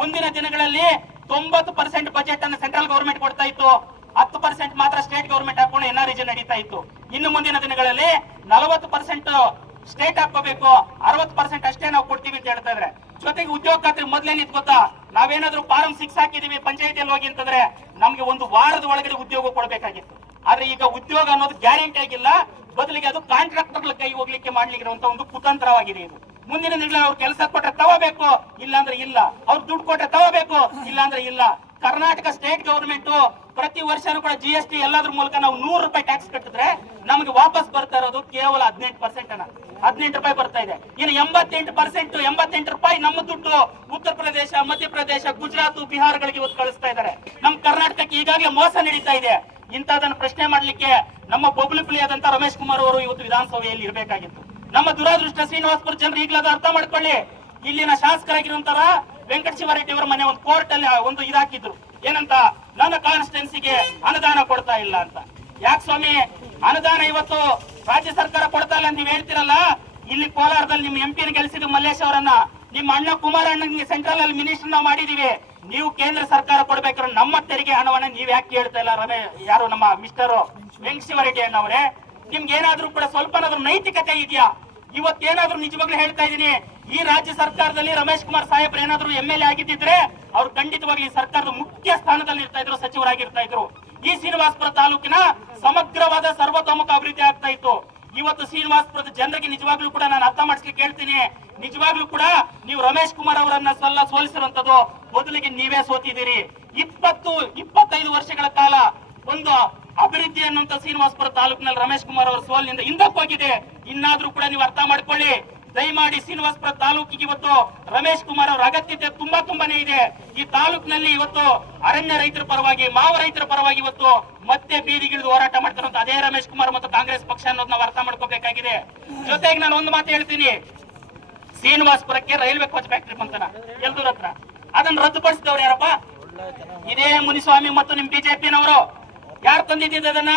ಮುಂದಿನ ದಿನಗಳಲ್ಲಿ 90% ಬಜೆಟ್ ಅನ್ನು ಸೆಂಟ್ರಲ್ ಗವರ್ಮೆಂಟ್ ಕೊಡ್ತಾ ಇತ್ತು, 10% ಮಾತ್ರ ಸ್ಟೇಟ್ ಗವರ್ಮೆಂಟ್ ಹಾಕೊಂಡು NREG ನಡೀತಾ ಇತ್ತು. ಇನ್ನು ಮುಂದಿನ ದಿನಗಳಲ್ಲಿ 40% ಸ್ಟೇಟ್ ಹಾಕೋಬೇಕು, 60% ಅಷ್ಟೇ ನಾವು ಕೊಡ್ತೀವಿ ಅಂತ ಹೇಳ್ತಾ ಇದ್ರೆ. ಜೊತೆಗೆ ಉದ್ಯೋಗ ಖಾತ್ರಿ ಮೊದ್ಲೇನಿದ್ ಗೊತ್ತಾ? ನಾವೇನಾದ್ರೂ ಫಾರಂ 6 ಹಾಕಿದೀವಿ ಪಂಚಾಯತಿಯಲ್ಲಿ ಹೋಗಿ ಅಂತಂದ್ರೆ ನಮ್ಗೆ ಒಂದು ವಾರದ ಒಳಗಡೆ ಉದ್ಯೋಗ ಕೊಡಬೇಕಾಗಿತ್ತು. ಆದ್ರೆ ಈಗ ಉದ್ಯೋಗ ಅನ್ನೋದು ಗ್ಯಾರಂಟಿ ಆಗಿಲ್ಲ, ಬದಲಿಗೆ ಅದು ಕಾಂಟ್ರಾಕ್ಟರ್ಗಳ ಕೈ ಹೋಗ್ಲಿಕ್ಕೆ ಮಾಡ್ಲಿಕ್ಕೆ ಒಂದು ಕುತಂತ್ರವಾಗಿದೆ ಇದು. ಮುಂದಿನ ದಿನಗಳಲ್ಲಿ ಅವ್ರು ಕೆಲಸ ಕೊಟ್ರೆ ತಗೋಬೇಕು, ಇಲ್ಲ ಅಂದ್ರೆ ಇಲ್ಲ. ಅವ್ರು ದುಡ್ಡು ಕೊಟ್ರೆ ತಗೋಬೇಕು, ಇಲ್ಲ ಅಂದ್ರೆ ಇಲ್ಲ. ಕರ್ನಾಟಕ ಸ್ಟೇಟ್ ಗವರ್ಮೆಂಟ್ ಪ್ರತಿ ವರ್ಷನೂ ಕೂಡ GST ಎಲ್ಲದ್ರ ಮೂಲಕ ನಾವು 100 ರೂಪಾಯಿ ಟ್ಯಾಕ್ಸ್ ಕಟ್ಟಿದ್ರೆ ನಮ್ಗೆ ವಾಪಸ್ ಬರ್ತಾ ಇರೋದು ಕೇವಲ 18% ಅನ್ನ 18 ರೂಪಾಯಿ ಬರ್ತಾ ಇದೆ. ಇನ್ನು 88% ರೂಪಾಯಿ ನಮ್ಮ ದುಡ್ಡು ಉತ್ತರ ಪ್ರದೇಶ, ಮಧ್ಯಪ್ರದೇಶ, ಗುಜರಾತ್, ಬಿಹಾರಗಳಿಗೆ ಇವತ್ತು ಕಳಿಸ್ತಾ ಇದ್ದಾರೆ. ನಮ್ಮ ಕರ್ನಾಟಕಕ್ಕೆ ಈಗಾಗಲೇ ಮೋಸ ನಡೀತಾ ಇದೆ. ಇಂತದನ್ನು ಪ್ರಶ್ನೆ ಮಾಡ್ಲಿಕ್ಕೆ ನಮ್ಮ ಬೊಬ್ಳುಪುಳಿಯಾದಂತ ರಮೇಶ್ ಕುಮಾರ್ ಅವರು ಇವತ್ತು ವಿಧಾನಸಭೆಯಲ್ಲಿ ಇರಬೇಕಾಗಿತ್ತು. ನಮ್ಮ ದುರಾದೃಷ್ಟ ಶ್ರೀನಿವಾಸಪುರ ಜನರು ಈಗಲೂ ಅರ್ಥ ಮಾಡ್ಕೊಳ್ಳಿ. ಇಲ್ಲಿನ ಶಾಸಕರಾಗಿರುವಂತರ ವೆಂಕಟ ಶಿವರೆಡ್ಡಿ ಅವರ ಮನೆ ಒಂದು ಕೋರ್ಟ್ ಅಲ್ಲಿ ಒಂದು ಇದಾಕಿದ್ರು, ಏನಂತ, ನನ್ನ ಕಾನ್ಸ್ಟಿಟ್ಯೂನ್ಸಿಗೆ ಅನುದಾನ ಕೊಡ್ತಾ ಇಲ್ಲ ಅಂತ. ಯಾಕೆ ಸ್ವಾಮಿ ಅನುದಾನ ಇವತ್ತು ರಾಜ್ಯ ಸರ್ಕಾರ ಕೊಡ್ತಾ ಇಲ್ಲ ನೀವು ಹೇಳ್ತಿರಲ್ಲ? ಇಲ್ಲಿ ಕೋಲಾರದಲ್ಲಿ ನಿಮ್ಮ MP ಗೆಲ್ಲಿಸಿದ ಮಲ್ಲೇಶ್ ಅವರನ್ನ ನಿಮ್ಮ ಅಣ್ಣ ಕುಮಾರಣ್ಣನಿಗೆ ಸೆಂಟ್ರಲ್ ಅಲ್ಲಿ ಮಿನಿಸ್ಟರ್ ನಾವು ಮಾಡಿದೀವಿ. ನೀವು ಕೇಂದ್ರ ಸರ್ಕಾರ ಕೊಡ್ಬೇಕಾದ್ರೆ ನಮ್ಮ ತೆರಿಗೆ ಹಣವನ್ನ ನೀವ್ ಯಾಕೆ ಹೇಳ್ತಾ ಇಲ್ಲ? ಯಾರು ನಮ್ಮ ಮಿಸ್ಟರ್ ವೆಂಕಟ ಶಿವರೆಡ್ಡಿ ಅಣ್ಣವರೇ, ನಿಮ್ಗೆ ಏನಾದ್ರೂ ಕೂಡ ಸ್ವಲ್ಪನಾದ್ರೂ ನೈತಿಕತೆ ಇದೆಯಾ? ಇವತ್ತೇನಾದ್ರೂ ನಿಜವಾಗ್ಲೂ ಹೇಳ್ತಾ ಇದೀನಿ, ಈ ರಾಜ್ಯ ಸರ್ಕಾರದಲ್ಲಿ ರಮೇಶ್ ಕುಮಾರ್ ಸಾಹೇಬ್ರು ಏನಾದ್ರು MLA ಆಗಿದ್ದಿದ್ರೆ ಅವ್ರು ಖಂಡಿತವಾಗಿ ಈ ಸರ್ಕಾರದ ಮುಖ್ಯ ಸ್ಥಾನದಲ್ಲಿ ಇರ್ತಾ ಇದ್ರು, ಸಚಿವರಾಗಿರ್ತಾ ಇದ್ರು. ಈ ಶ್ರೀನಿವಾಸಪುರ ತಾಲೂಕಿನ ಸಮಗ್ರವಾದ ಸರ್ವತೋಮುಖ ಅಭಿವೃದ್ಧಿ ಆಗ್ತಾ ಇತ್ತು. ಇವತ್ತು ಶ್ರೀನಿವಾಸಪುರದ ಜನರಿಗೆ ನಿಜವಾಗ್ಲೂ ಕೂಡ ನಾನು ಅರ್ಥ ಮಾಡಿಸ್ಲಿಕ್ಕೆ ಹೇಳ್ತೀನಿ, ನಿಜವಾಗ್ಲೂ ಕೂಡ ನೀವು ರಮೇಶ್ ಕುಮಾರ್ ಅವರನ್ನ ಸೋಲಿಸಿರುವಂತದ್ದು, ಬದಲಿಗೆ ನೀವೇ ಸೋತಿದ್ದೀರಿ. 20-25 ವರ್ಷಗಳ ಕಾಲ ಒಂದು ಅಭಿವೃದ್ಧಿ ಅನ್ನುವಂತ ಶ್ರೀನಿವಾಸಪುರ ತಾಲೂಕಿನಲ್ಲಿ ರಮೇಶ್ ಕುಮಾರ್ ಅವರ ಸೋಲಿನಿಂದ ಹಿಂದಕ್ಕೆ ಹೋಗಿದೆ. ಇನ್ನಾದ್ರೂ ಕೂಡ ನೀವು ಅರ್ಥ ಮಾಡ್ಕೊಳ್ಳಿ. ದಯಮಾಡಿ ಶ್ರೀನಿವಾಸಪುರ ತಾಲೂಕಿಗೆ ಇವತ್ತು ರಮೇಶ್ ಕುಮಾರ್ ಅವರ ಅಗತ್ಯತೆ ತುಂಬಾನೇ ಇದೆ. ಈ ತಾಲೂಕಿನಲ್ಲಿ ಇವತ್ತು ಅರಣ್ಯ ರೈತರ ಪರವಾಗಿ, ಮಾವ ರೈತರ ಪರವಾಗಿ ಇವತ್ತು ಮತ್ತೆ ಬೀದಿಗಿಳಿದು ಹೋರಾಟ ಮಾಡ್ತಾರಂತ ಅದೇ ರಮೇಶ್ ಕುಮಾರ್ ಮತ್ತು ಕಾಂಗ್ರೆಸ್ ಪಕ್ಷ ಅನ್ನೋದು ನಾವು ಅರ್ಥ ಮಾಡ್ಕೋಬೇಕಾಗಿದೆ. ಜೊತೆಗೆ ನಾನು ಒಂದು ಮಾತು ಹೇಳ್ತೀನಿ, ಶ್ರೀನಿವಾಸಪುರಕ್ಕೆ ರೈಲ್ವೆ ಕೋಚ್ ಫ್ಯಾಕ್ಟರಿ ಬಂತನ ಎಲ್ದೂರ್ ಹತ್ರ, ಅದನ್ನ ರದ್ದುಪಡಿಸಿದವ್ರು ಯಾರಪ್ಪ? ಇದೇ ಮುನಿಸ್ವಾಮಿ ಮತ್ತು ನಿಮ್ ಬಿಜೆಪಿನವರು. ಯಾರು ತಂದಿದ್ದ ಅದನ್ನ?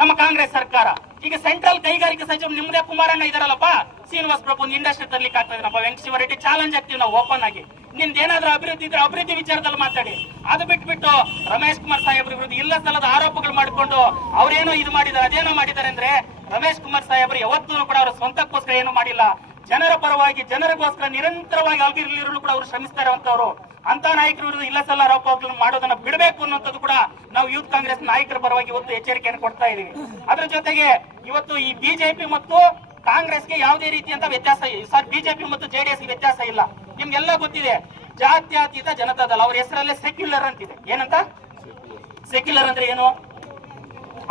ನಮ್ಮ ಕಾಂಗ್ರೆಸ್ ಸರ್ಕಾರ. ಈಗ ಸೆಂಟ್ರಲ್ ಕೈಗಾರಿಕಾ ಸಚಿವ ನಿಮ್ದೇ ಕುಮಾರಣ್ಣ ಇದಾರಲ್ಲಪ್ಪ, ಶ್ರೀನಿವಾಸಪುರ ಒಂದು ಇಂಡಸ್ಟ್ರಿ ತರ್ಲಿಕ್ಕೆ ಆಗ್ತದೆ. ನಮ್ಮ ವೆಂಕಟೇಶ್ವರ ಚಾಲೆಂಜ್ ಆಗ್ತೀವಿ ನಾವು ಓಪನ್ ಆಗಿ. ನಿಮ್ದು ಏನಾದ್ರೂ ಅಭಿವೃದ್ಧಿ ಇದ್ರೆ ಅಭಿವೃದ್ಧಿ ವಿಚಾರದಲ್ಲಿ ಮಾತಾಡಿ. ಅದು ಬಿಟ್ಬಿಟ್ಟು ರಮೇಶ್ ಕುಮಾರ್ ಸಾಹೇಬ್ರ ವಿರುದ್ಧ ಇಲ್ಲ ಸಲ್ಲದ ಆರೋಪಗಳು ಮಾಡಿಕೊಂಡು ಅವ್ರೇನೋ ಇದು ಮಾಡಿದ್ದಾರೆ ಅದೇನೋ ಮಾಡಿದ್ದಾರೆ ಅಂದ್ರೆ, ರಮೇಶ್ ಕುಮಾರ್ ಸಾಹೇಬ್ರು ಯಾವತ್ತೂ ಕೂಡ ಅವರ ಸ್ವಂತಕ್ಕೋಸ್ಕರ ಏನು ಮಾಡಿಲ್ಲ. ಜನರ ಪರವಾಗಿ, ಜನರಿಗೋಸ್ಕರ ನಿರಂತರವಾಗಿ ಅಲ್ಲಿರಲು ಕೂಡ ಅವರು ಶ್ರಮಿಸ್ತಾ ಇರುವಂತವ್ರು. ಅಂತ ನಾಯಕರ ವಿರುದ್ಧ ಇಲ್ಲ ಸಲ್ಲ ಆರೋಪಗಳನ್ನು ಮಾಡೋದನ್ನ ಬಿಡಬೇಕು ಅನ್ನೋದು ಕೂಡ ನಾವು ಯೂತ್ ಕಾಂಗ್ರೆಸ್ ನಾಯಕರ ಪರವಾಗಿ ಇವತ್ತು ಎಚ್ಚರಿಕೆಯನ್ನು ಕೊಡ್ತಾ ಇದೀವಿ. ಅದ್ರ ಜೊತೆಗೆ ಇವತ್ತು ಈ ಬಿಜೆಪಿ ಮತ್ತು ಕಾಂಗ್ರೆಸ್ಗೆ ಯಾವುದೇ ರೀತಿಯಂತ ವ್ಯತ್ಯಾಸ ಸರ್, ಬಿಜೆಪಿ ಮತ್ತು ಜೆಡಿಎಸ್ ವ್ಯತ್ಯಾಸ ಇಲ್ಲ. ನಿಮ್ಗೆಲ್ಲ ಗೊತ್ತಿದೆ, ಜಾತ್ಯತೀತ ಜನತಾದಳ ಅವ್ರ ಹೆಸರಲ್ಲೇ ಸೆಕ್ಯುಲರ್ ಅಂತಿದೆ. ಏನಂತ ಸೆಕ್ಯುಲರ್ ಅಂದ್ರೆ ಏನು?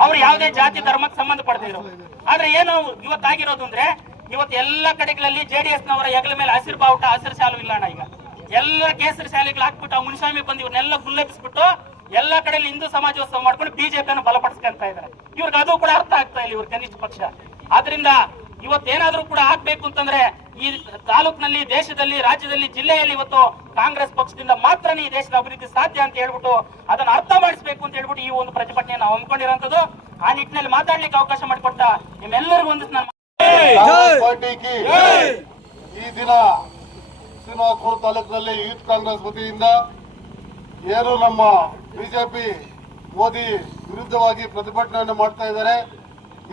ಅವ್ರು ಯಾವುದೇ ಜಾತಿ ಧರ್ಮಕ್ಕೆ ಸಂಬಂಧಪಡ್ತಿದ್ರು. ಆದ್ರೆ ಏನು ಇವತ್ತಾಗಿರೋದು ಅಂದ್ರೆ, ಇವತ್ತು ಎಲ್ಲ ಕಡೆಗಳಲ್ಲಿ ಜೆಡಿಎಸ್ ನವರ ಹೆಗಲ ಮೇಲೆ ಹಸಿರು ಬಾವುಟ, ಹಸಿರು ಶಾಲು ಇಲ್ಲ ಅಣ್ಣ. ಈಗ ಎಲ್ಲ ಕೇಸರಿ ಶಾಲೆಗಳು ಹಾಕ್ಬಿಟ್ಟು ಆ ಮುನಿಸ್ವಾಮಿ ಬಂದು ಇವ್ರನ್ನೆಲ್ಲ ಗುಲ್ಲೆಬ್ಬಿಸ್ಬಿಟ್ಟು ಎಲ್ಲ ಕಡೆಯಲ್ಲಿ ಹಿಂದೂ ಸಮಾಜೋತ್ಸವ ಮಾಡ್ಕೊಂಡು ಬಿಜೆಪಿಯನ್ನು ಬಲಪಡಿಸ್ಕೊಂತ ಇದ್ದಾರೆ. ಇವ್ರಿಗೆ ಅದು ಕೂಡ ಅರ್ಥ ಆಗ್ತಾ ಇಲ್ಲ, ಇವ್ರ ಕನಿಷ್ಠ ಪಕ್ಷ. ಆದ್ರಿಂದ ಇವತ್ತೇನಾದ್ರೂ ಕೂಡ ಆಗ್ಬೇಕು ಅಂತಂದ್ರೆ ಈ ತಾಲೂಕಿನಲ್ಲಿ, ದೇಶದಲ್ಲಿ, ರಾಜ್ಯದಲ್ಲಿ, ಜಿಲ್ಲೆಯಲ್ಲಿ ಇವತ್ತು ಕಾಂಗ್ರೆಸ್ ಪಕ್ಷದಿಂದ ಮಾತ್ರನೇ ಈ ದೇಶದ ಅಭಿವೃದ್ಧಿ ಸಾಧ್ಯ ಅಂತ ಹೇಳ್ಬಿಟ್ಟು ಅದನ್ನ ಅರ್ಥ ಮಾಡಿಸ್ಬೇಕು ಅಂತ ಹೇಳ್ಬಿಟ್ಟು ಈ ಒಂದು ಪ್ರತಿಭಟನೆಯನ್ನು ನಾವು ಹಮ್ಮಿಕೊಂಡಿರುವಂತದ್ದು. ಆ ನಿಟ್ಟಿನಲ್ಲಿ ಮಾತಾಡ್ಲಿಕ್ಕೆ ಅವಕಾಶ ಮಾಡಿಕೊಟ್ಟ ನಿಮ್ಮೆಲ್ಲರಿಗೂ ಒಂದು ಪಾರ್ಟಿಗೆ ಈ ದಿನ ಶ್ರೀನಿವಾಸಪುರ ತಾಲೂಕಿನಲ್ಲಿ ಯೂತ್ ಕಾಂಗ್ರೆಸ್ ವತಿಯಿಂದ ಏನು ನಮ್ಮ ಬಿಜೆಪಿ ಮೋದಿ ವಿರುದ್ಧವಾಗಿ ಪ್ರತಿಭಟನೆಯನ್ನು ಮಾಡ್ತಾ ಇದ್ದಾರೆ.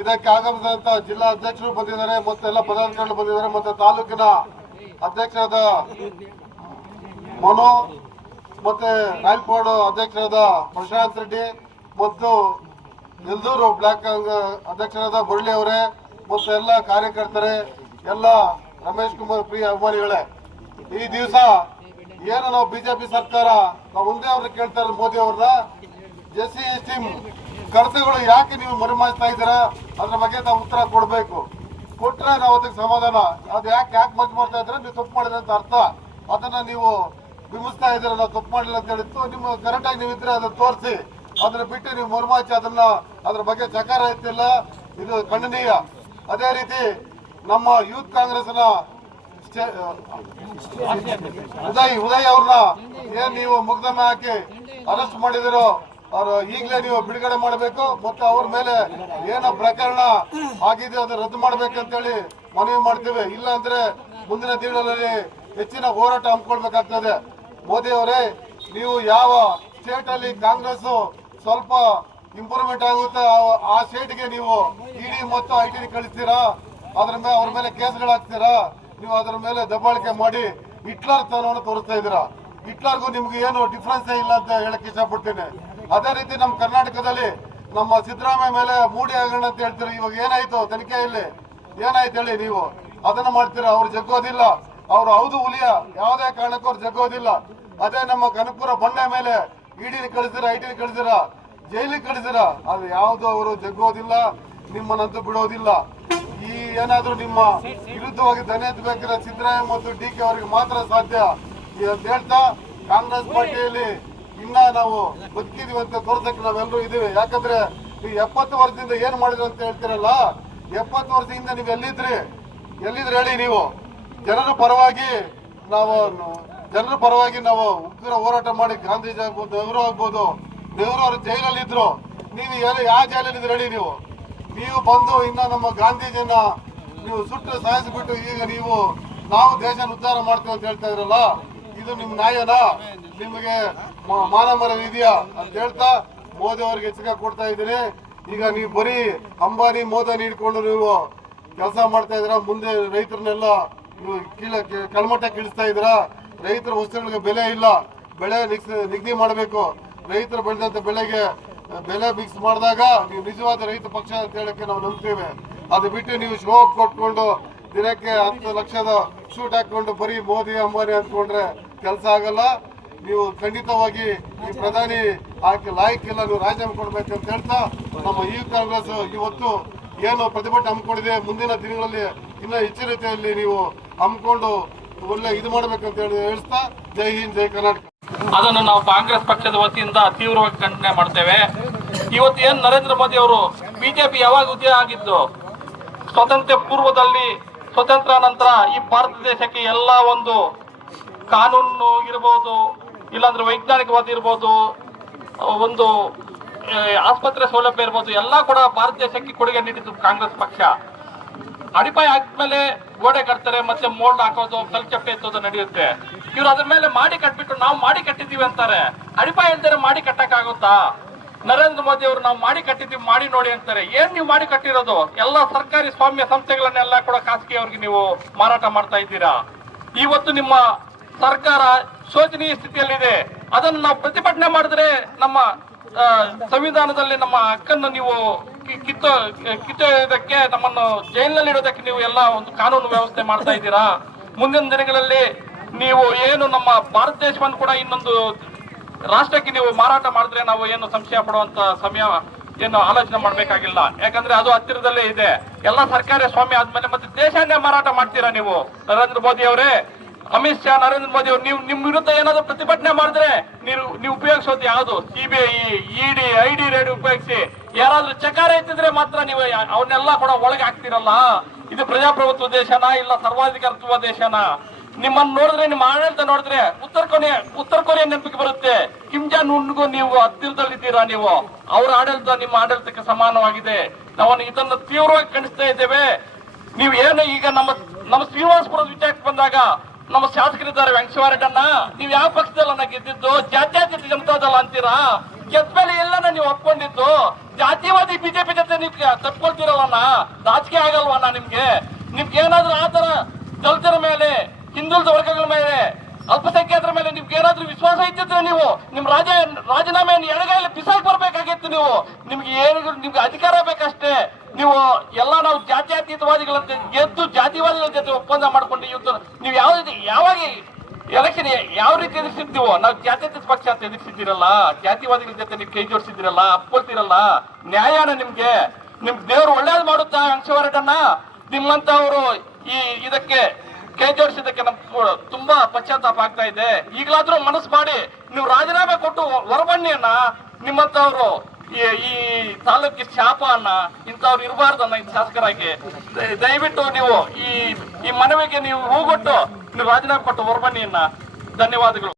ಇದಕ್ಕೆ ಆಗಮಿಸಿದಂತ ಜಿಲ್ಲಾ ಅಧ್ಯಕ್ಷರು ಬಂದಿದ್ದಾರೆ, ಮತ್ತೆ ಎಲ್ಲ ಪದಾಧಿಕಾರಿಗಳು ಬಂದಿದ್ದಾರೆ, ಮತ್ತೆ ತಾಲೂಕಿನ ಅಧ್ಯಕ್ಷರಾದ ಮನು, ಮತ್ತೆ ರಾಯಲ್ಕೋಡ್ ಅಧ್ಯಕ್ಷರಾದ ಪ್ರಶಾಂತ್ ರೆಡ್ಡಿ ಮತ್ತು ಎಲ್ದೂರು ಬ್ಲಾಕ್ ಅಧ್ಯಕ್ಷರಾದ ಮುರಳಿ ಅವರೇ ಮತ್ತು ಎಲ್ಲ ಕಾರ್ಯಕರ್ತರೇ, ಎಲ್ಲ ರಮೇಶ್ ಕುಮಾರ್ ಪ್ರಿಯ ಅಭಿಮಾನಿಗಳೇ, ಈ ದಿವಸ ಏನು ನಾವು ಬಿಜೆಪಿ ಸರ್ಕಾರ ನಾವು ಒಂದೇ ಅವ್ರನ್ನ ಕೇಳ್ತಾ ಇರೋದು, ಮೋದಿ ಅವ್ರನ್ನ SC ST ಕಡತಗಳು ಯಾಕೆ ನೀವು ಮರೆಮಾಚ್ತಾ ಇದ್ದೀರಾ, ಅದ್ರ ಬಗ್ಗೆ ನಾವು ಉತ್ತರ ಕೊಡ್ಬೇಕು. ಕೊಟ್ರೆ ನಾವು ಅದಕ್ಕೆ ಸಮಾಧಾನ. ಅದು ಯಾಕೆ ಮಜ್ ಮಾಡ್ತಾ ಇದ್ರೆ ನೀವು ತಪ್ಪು ಮಾಡಿದ್ರೆ ಅಂತ ಅರ್ಥ. ಅದನ್ನ ನೀವು ಬಿಂಬಿಸ್ತಾ ಇದ್ದೀರ, ನಾವು ತಪ್ಪು ಮಾಡಿಲ್ಲ ಅಂತ ಹೇಳಿತ್ತು. ನಿಮ್ಮ ಕರೆಕ್ಟಾಗಿ ನೀವಿದ್ರೆ ಅದನ್ನ ತೋರಿಸಿ, ಅದನ್ನ ಬಿಟ್ಟು ನೀವು ಮರುಮಾಚಿ ಅದ್ರ ಬಗ್ಗೆ ಚಕಾರ ಎತ್ತಿಲ್ಲ, ಇದು ಖಂಡನೀಯ. ಅದೇ ರೀತಿ ನಮ್ಮ ಯೂತ್ ಕಾಂಗ್ರೆಸ್ನ ಉದಯ್ ಅವ್ರನ್ನ ಏನ್ ನೀವು ಮುಗ್ದಮೆ ಹಾಕಿ ಅರೆಸ್ಟ್ ಮಾಡಿದಿರೋ ಅವ್ರು ಈಗಲೇ ನೀವು ಬಿಡುಗಡೆ ಮಾಡಬೇಕು. ಮತ್ತೆ ಅವ್ರ ಮೇಲೆ ಏನೋ ಪ್ರಕರಣ ಆಗಿದೆ ಅದನ್ನ ರದ್ದು ಮಾಡ್ಬೇಕಂತೇಳಿ ಮನವಿ ಮಾಡ್ತೀವಿ. ಇಲ್ಲ ಅಂದ್ರೆ ಮುಂದಿನ ದಿನಗಳಲ್ಲಿ ಹೆಚ್ಚಿನ ಹೋರಾಟ ಹಮ್ಮಿಕೊಳ್ಬೇಕಾಗ್ತದೆ. ಮೋದಿ ಅವರೇ, ನೀವು ಯಾವ ಸ್ಟೇಟ್ ಅಲ್ಲಿ ಕಾಂಗ್ರೆಸ್ ಸ್ವಲ್ಪ ಇಂಪ್ರೂವ್ಮೆಂಟ್ ಆಗುತ್ತೆ ಆ ಸ್ಟೇಟ್ಗೆ ನೀವು ಇಡಿ ಮತ್ತು IT ಕಳಿಸ್ತೀರಾ, ಅವ್ರ ಮೇಲೆ ಕೇಸ್ಗಳು ಹಾಕ್ತೀರಾ, ನೀವು ಅದರ ಮೇಲೆ ದಬ್ಬಾಳಿಕೆ ಮಾಡಿ ಹಿಟ್ಲರ್ ತನವನ್ನು ತೋರಿಸ್ತಾ ಇದ್ದೀರಾ. ಹಿಟ್ಲರ್ಗೂ ನಿಮ್ಗೆ ಏನು ಡಿಫ್ರೆನ್ಸ್ ಇಲ್ಲ ಅಂತ ಹೇಳಕ್ ಇಷ್ಟಪಡ್ತೀನಿ. ಅದೇ ರೀತಿ ನಮ್ಮ ಕರ್ನಾಟಕದಲ್ಲಿ ನಮ್ಮ ಸಿದ್ದರಾಮಯ್ಯ ಮೇಲೆ ಮೂಡಿ ಹಗರಣ ಅಂತ ಹೇಳ್ತೀರಾ. ಇವಾಗ ಏನಾಯ್ತು ತನಿಖೆಯಲ್ಲಿ, ಏನಾಯ್ತು ಹೇಳಿ? ನೀವು ಅದನ್ನ ಮಾಡ್ತೀರಾ. ಅವ್ರು ಜಗ್ಗೋದಿಲ್ಲ, ಅವ್ರು ಹೌದು ಹುಲಿಯ, ಯಾವುದೇ ಕಾರಣಕ್ಕೂ ಅವ್ರು ಜಗ್ಗೋದಿಲ್ಲ. ಅದೇ ನಮ್ಮ ಕನಕಪುರ ಬಂಡೆ ಮೇಲೆ ಇಡಿ ಕಳಿಸ್ತೀರಾ, IT ಕಳಿಸ್ತೀರಾ, ಜೈಲಿಗೆ ಕಳಿಸ್ತೀರಾ, ಅದು ಯಾವ್ದು ಅವರು ಜಗ್ಗೋದಿಲ್ಲ, ನಿಮ್ಮನ್ನಂತೂ ಬಿಡೋದಿಲ್ಲ. ಈ ಏನಾದ್ರೂ ನಿಮ್ಮ ವಿರುದ್ಧವಾಗಿ ದನಿ ಎತ್ತಬೇಕಾದ್ರೆ ಸಿದ್ದರಾಮಯ್ಯ ಮತ್ತು DK ಅವರಿಗೆ ಮಾತ್ರ ಸಾಧ್ಯ ಅಂತ ಹೇಳ್ತಾ, ಕಾಂಗ್ರೆಸ್ ಪಾರ್ಟಿಯಲ್ಲಿ ಇನ್ನ ನಾವು ಬದುಕಿದೀವಿ ಅಂತ ತೋರ್ಸಕ್ಕೆ ನಾವೆಲ್ಲರೂ ಇದೀವಿ. ಯಾಕಂದ್ರೆ ನೀವು 70 ವರ್ಷದಿಂದ ಏನ್ ಮಾಡಿದ್ರು ಅಂತ ಹೇಳ್ತೀರಲ್ಲ, 70 ವರ್ಷದಿಂದ ನೀವು ಎಲ್ಲಿದ್ರಿ ಹೇಳಿ? ನೀವು ಜನರ ಪರವಾಗಿ ನಾವು ಉಗ್ರ ಹೋರಾಟ ಮಾಡಿ, ಗಾಂಧೀಜಿ ಆಗ್ಬೋದು, ನೆಹರು ಆಗ್ಬೋದು, ನೆಹರು ಅವರು ಜೈಲಲ್ಲಿ ಇದ್ರು. ನೀವು ಯಾವ ಜೈಲಲ್ಲಿ ಇದ್ರಿ ಹೇಳಿ? ನೀವು ಬಂದು ಇನ್ನ ನಮ್ಮ ಗಾಂಧೀಜಿಯನ್ನ ನೀವು ಸುಟ್ಟು ಸಾಯಿಸ್ಬಿಟ್ಟು ಈಗ ನಾವು ದೇಶ ಉದ್ಧಾರ ಮಾಡ್ತೀವಿ ಅಂತ ಹೇಳ್ತಾ ಇದ್ರಲ್ಲ, ಇದು ನಿಮ್ ನ್ಯಾಯನಾ? ನಿಮಗೆ ಮಾನಮರ ಇದೆಯಾ ಅಂತ ಹೇಳ್ತಾ ಮೋದಿ ಅವರಿಗೆ ಎಚ್ಚರಿಕೆ ಕೊಡ್ತಾ ಇದ್ದೀನಿ. ಈಗ ನೀವು ಬರೀ ಅಂಬಾನಿ ಮೋದಿ ಇಟ್ಕೊಂಡು ನೀವು ಕೆಲಸ ಮಾಡ್ತಾ ಇದ್ದೀರಾ. ಮುಂದೆ ರೈತರನ್ನೆಲ್ಲ ನೀವು ಕೆಳಮಟ್ಟ ಕೀಳಿಸ್ತಾ ಇದ್ದೀರಾ. ರೈತರ ವಸ್ತುಗಳಿಗೆ ಬೆಲೆ ಇಲ್ಲ, ಬೆಳೆ ನಿಗದಿ ಮಾಡಬೇಕು. ರೈತರು ಬೆಳೆದಂತ ಬೆಲೆ ಫಿಕ್ಸ್ ಮಾಡಿದಾಗ ನೀವು ನಿಜವಾದ ರೈತ ಪಕ್ಷ ಅಂತ ಹೇಳಕ್ಕೆ ನಾವು ನಂಬ್ತೇವೆ. ಅದು ಬಿಟ್ಟು ನೀವು ಶೋ ಕೊಟ್ಕೊಂಡು ದಿನಕ್ಕೆ 10 ಲಕ್ಷದ ಶೂಟ್ ಹಾಕೊಂಡು ಬರೀ ಮೋದಿ ಅಂಬಾನಿ ಅಂದ್ಕೊಂಡ್ರೆ ಕೆಲಸ ಆಗಲ್ಲ. ನೀವು ಖಂಡಿತವಾಗಿ ಈ ಪ್ರಧಾನಿ ಲಾಯಕ್ಕಿಲ್ಲ, ನೀವು ರಾಜೀನಾಮೆ ಕೊಡ್ಬೇಕಂತ ಹೇಳ್ತಾ ನಮ್ಮ ಯೂತ್ ಕಾಂಗ್ರೆಸ್ ಇವತ್ತು ಏನು ಪ್ರತಿಭಟನೆ ಹಮ್ಮಿಕೊಂಡಿದೆ ಮುಂದಿನ ದಿನಗಳಲ್ಲಿ ಇನ್ನ ಹೆಚ್ಚಿನ ರೀತಿಯಲ್ಲಿ ನೀವು ಹಮ್ಮಿಕೊಂಡು ಒಳ್ಳೆ ಇದು ಮಾಡ್ಬೇಕಂತ ಹೇಳಿ ಹೇಳ್ತಾ ಜೈ ಹಿಂದ್ ಜೈ ಕರ್ನಾಟಕ. ಅದನ್ನು ನಾವು ಕಾಂಗ್ರೆಸ್ ಪಕ್ಷದ ವತಿಯಿಂದ ತೀವ್ರವಾಗಿ ಖಂಡನೆ ಮಾಡ್ತೇವೆ. ಇವತ್ತು ಏನ್ ನರೇಂದ್ರ ಮೋದಿ ಅವರು ಬಿಜೆಪಿ ಯಾವಾಗ ಉದಯ ಆಗಿದ್ದು, ಸ್ವಾತಂತ್ರ್ಯ ಪೂರ್ವದಲ್ಲಿ, ಸ್ವತಂತ್ರ ನಂತರ ಈ ಭಾರತ ದೇಶಕ್ಕೆ ಎಲ್ಲ ಒಂದು ಕಾನೂನು ಇರ್ಬೋದು, ಇಲ್ಲಾಂದ್ರೆ ವೈಜ್ಞಾನಿಕವಾದ ಇರ್ಬೋದು, ಒಂದು ಆಸ್ಪತ್ರೆ ಸೌಲಭ್ಯ ಇರ್ಬೋದು, ಎಲ್ಲ ಕೂಡ ಭಾರತ ದೇಶಕ್ಕೆ ಕೊಡುಗೆ ನೀಡಿದ್ದು ಕಾಂಗ್ರೆಸ್ ಪಕ್ಷ. ಅಡಿಪಾಯ ಹಾಕಿದ್ಮೇಲೆ ಗೋಡೆ ಕಟ್ತಾರೆ, ಮತ್ತೆ ಮೋಲ್ಡ್ ಹಾಕೋದು, ಕಲ್ಚಪ್ಪೆ ಎತ್ತೋದು ನಡೆಯುತ್ತೆ. ಇವ್ರು ಅದ್ರ ಮೇಲೆ ಮಾಡಿ ಕಟ್ಬಿಟ್ಟು ನಾವು ಮಾಡಿ ಕಟ್ಟಿದೀವಿ ಅಂತಾರೆ. ಅಡಿಪಾಯ ಇಲ್ದರೆ ಮಾಡಿ ಕಟ್ಟಕ್ಕಾಗುತ್ತಾ? ನರೇಂದ್ರ ಮೋದಿ ಅವರು ನಾವು ಮಾಡಿ ಕಟ್ಟಿದೀವಿ, ಮಾಡಿ ನೋಡಿ ಅಂತಾರೆ. ಏನ್ ನೀವು ಮಾಡಿ ಕಟ್ಟಿರೋದು? ಎಲ್ಲ ಸರ್ಕಾರಿ ಸ್ವಾಮ್ಯ ಸಂಸ್ಥೆಗಳನ್ನೆಲ್ಲ ಕೂಡ ಖಾಸಗಿ ಅವ್ರಿಗೆ ನೀವು ಮಾರಾಟ ಮಾಡ್ತಾ ಇದ್ದೀರಾ. ಇವತ್ತು ನಿಮ್ಮ ಸರ್ಕಾರ ಶೋಚನೀಯ ಸ್ಥಿತಿಯಲ್ಲಿದೆ. ಅದನ್ನು ನಾವು ಪ್ರತಿಭಟನೆ ಮಾಡಿದ್ರೆ ನಮ್ಮ ಸಂವಿಧಾನದಲ್ಲಿ ನಮ್ಮ ಹಕ್ಕನ್ನು ನೀವು ಕಿತ್ತೊಯ್ಯೋದಕ್ಕೆ, ನಮ್ಮನ್ನು ಜೈಲಿನಲ್ಲಿ ಇಡೋದಕ್ಕೆ ನೀವು ಎಲ್ಲ ಒಂದು ಕಾನೂನು ವ್ಯವಸ್ಥೆ ಮಾಡ್ತಾ ಇದ್ದೀರಾ. ಮುಂದಿನ ದಿನಗಳಲ್ಲಿ ನೀವು ಏನು ನಮ್ಮ ಭಾರತ ದೇಶವನ್ನು ಕೂಡ ಇನ್ನೊಂದು ರಾಷ್ಟ್ರಕ್ಕೆ ನೀವು ಮಾರಾಟ ಮಾಡಿದ್ರೆ ನಾವು ಏನು ಸಂಶಯ ಪಡುವಂತ ಸಮಯ ಏನು ಆಲೋಚನೆ ಮಾಡ್ಬೇಕಾಗಿಲ್ಲ. ಯಾಕಂದ್ರೆ ಅದು ಹತ್ತಿರದಲ್ಲೇ ಇದೆ. ಎಲ್ಲ ಸರ್ಕಾರಿ ಸ್ವಾಮ್ಯ ಆದ್ಮೇಲೆ ಮತ್ತೆ ದೇಶನೇ ಮಾರಾಟ ಮಾಡ್ತೀರಾ ನೀವು. ನರೇಂದ್ರ ಮೋದಿ ಅವರೇ, ಅಮಿತ್ ಶಾ, ನರೇಂದ್ರ ಮೋದಿ ಅವರು, ನೀವು ನಿಮ್ ವಿರುದ್ಧ ಏನಾದ್ರು ಪ್ರತಿಭಟನೆ ಮಾಡಿದ್ರೆ ನೀವು ಉಪಯೋಗಿಸೋದು ಯಾವುದು? ಸಿಬಿಐ, ಇಡಿ, ಐಡಿ ರೇಡ್ ಉಪಯೋಗಿಸಿ ಯಾರಾದ್ರೂ ಚಕಾರ ಎತ್ತಿದ್ರೆ ಮಾತ್ರ ನೀವು ಅವನ್ನೆಲ್ಲ ಕೂಡ ಒಳಗೆ ಹಾಕ್ತಿರಲ್ಲ. ಇದು ಪ್ರಜಾಪ್ರಭುತ್ವ ದೇಶನಾ ಇಲ್ಲ ಸರ್ವಾಧಿಕಾರತ್ವ ದೇಶನಾ? ನಿಮ್ಮನ್ನು ನೋಡಿದ್ರೆ, ನಿಮ್ಮ ಆಡಳಿತ ನೋಡಿದ್ರೆ ಉತ್ತರ ಕೊರಿಯಾ ನೆನಪಿಗೆ ಬರುತ್ತೆ. ಕಿಮ್ ಜಾನ್ ಉನ್ಗೂ ನೀವು ಹತ್ತಿರದಲ್ಲಿದ್ದೀರಾ. ನೀವು ಅವರ ಆಡಳಿತ ನಿಮ್ಮ ಆಡಳಿತಕ್ಕೆ ಸಮಾನವಾಗಿದೆ. ನಾವು ಇದನ್ನು ತೀವ್ರವಾಗಿ ಖಂಡಿಸ್ತಾ ಇದ್ದೇವೆ. ನೀವು ಏನು ಈಗ ನಮ್ಮ ಶ್ರೀನಿವಾಸಪುರದ ವಿಚಾರಕ್ಕೆ ಬಂದಾಗ ನಮ್ಮ ಶಾಸಕರಿದ್ದಾರೆ ವೆಂಕಟೇಶ್ವರಣ್ಣ, ನೀವು ಯಾವ ಪಕ್ಷದಲ್ಲ ಗೆದ್ದಿದ್ದು? ಜಾತ್ಯತೀತ ಜನತಾದಳ ಅಂತೀರಾ. ಗೆದ್ಮೇಲೆ ಎಲ್ಲನ ನೀವು ಒಪ್ಕೊಂಡಿದ್ದು? ಜಾತಿವಾದಿ ಬಿಜೆಪಿ ಜೊತೆ ನೀವು ತಪ್ಕೊಳ್ತೀರಲ್ಲ, ರಾಜಕೀಯ ಆಗಲ್ವಣ್ಣ ನಿಮ್ಗೆ? ಏನಾದ್ರೂ ಆತರ ದಲಿತರ ಮೇಲೆ, ಹಿಂದುಳಿದ ವರ್ಗಗಳ ಮೇಲೆ, ಅಲ್ಪಸಂಖ್ಯಾತರ ಮೇಲೆ ನಿಮ್ಗೆ ಏನಾದ್ರೂ ವಿಶ್ವಾಸ ಇದ್ದಿದ್ರೆ ನೀವು ನಿಮ್ಮ ರಾಜೀನಾಮೆಯನ್ನು ಎಡಗೈಲಿ ಬಿಸಾಕ್ ಬರ್ಬೇಕಾಗಿತ್ತು. ನಿಮ್ಗೆ ಅಧಿಕಾರ ಬೇಕಷ್ಟೇ. ನೀವು ಎಲ್ಲ ನಾವು ಜಾತ್ಯತೀತವಾದಿಗಳಂತೆ ಗೆದ್ದು ಜಾತಿವಾದಿಗಳ ಜೊತೆ ಒಪ್ಪಂದ ಮಾಡ್ಕೊಂಡು ನೀವು ಯಾವಾಗ ಎಲೆಕ್ಷನ್ ಯಾವ ರೀತಿ ಎದುರಿಸಿದ್ದೀವೋ, ನಾವು ಜಾತ್ಯತೀತ ಪಕ್ಷ ಅಂತ ಎದುರಿಸಿದ್ದೀರಲ್ಲ, ಜಾತಿವಾದಿಗಳ ಜೊತೆ ನೀವು ಕೈ ಜೋಡಿಸಿದಿರಲ್ಲ, ಅಪ್ಕೊಳ್ತಿರಲ್ಲ. ನ್ಯಾಯನ ನಿಮ್ ದೇವ್ರು ಒಳ್ಳೇದು ಮಾಡುತ್ತಾ ಹಂಸವರಟನ್ನ? ನಿಮ್ಮಂತವರು ಇದಕ್ಕೆ ಕೈ ಜೋಡಿಸಿದ್ದಕ್ಕೆ ನಮ್ಗೆ ತುಂಬಾ ಪಶ್ಚಾತ್ತಾಪ ಆಗ್ತಾ ಇದೆ. ಈಗಲಾದ್ರೂ ಮನಸ್ಸು ಮಾಡಿ ನೀವು ರಾಜೀನಾಮೆ ಕೊಟ್ಟು ಹೊರಬನ್ನಿ ಅನ್ನ. ನಿಮ್ಮಂತವ್ರು ಈ ತಾಲೂಕಿಗೆ ಶಾಪ ಅನ್ನ, ಇಂಥವ್ರು ಇರಬಾರ್ದನ್ನ ಈ ಶಾಸಕರಾಗಿ. ದಯವಿಟ್ಟು ನೀವು ಈ ಮನವಿಗೆ ನೀವು ಹೂಗೊಟ್ಟು ನೀವು ರಾಜೀನಾಮೆ ಕೊಟ್ಟು ಹೊರಬನ್ನಿ ಅನ್ನ. ಧನ್ಯವಾದಗಳು.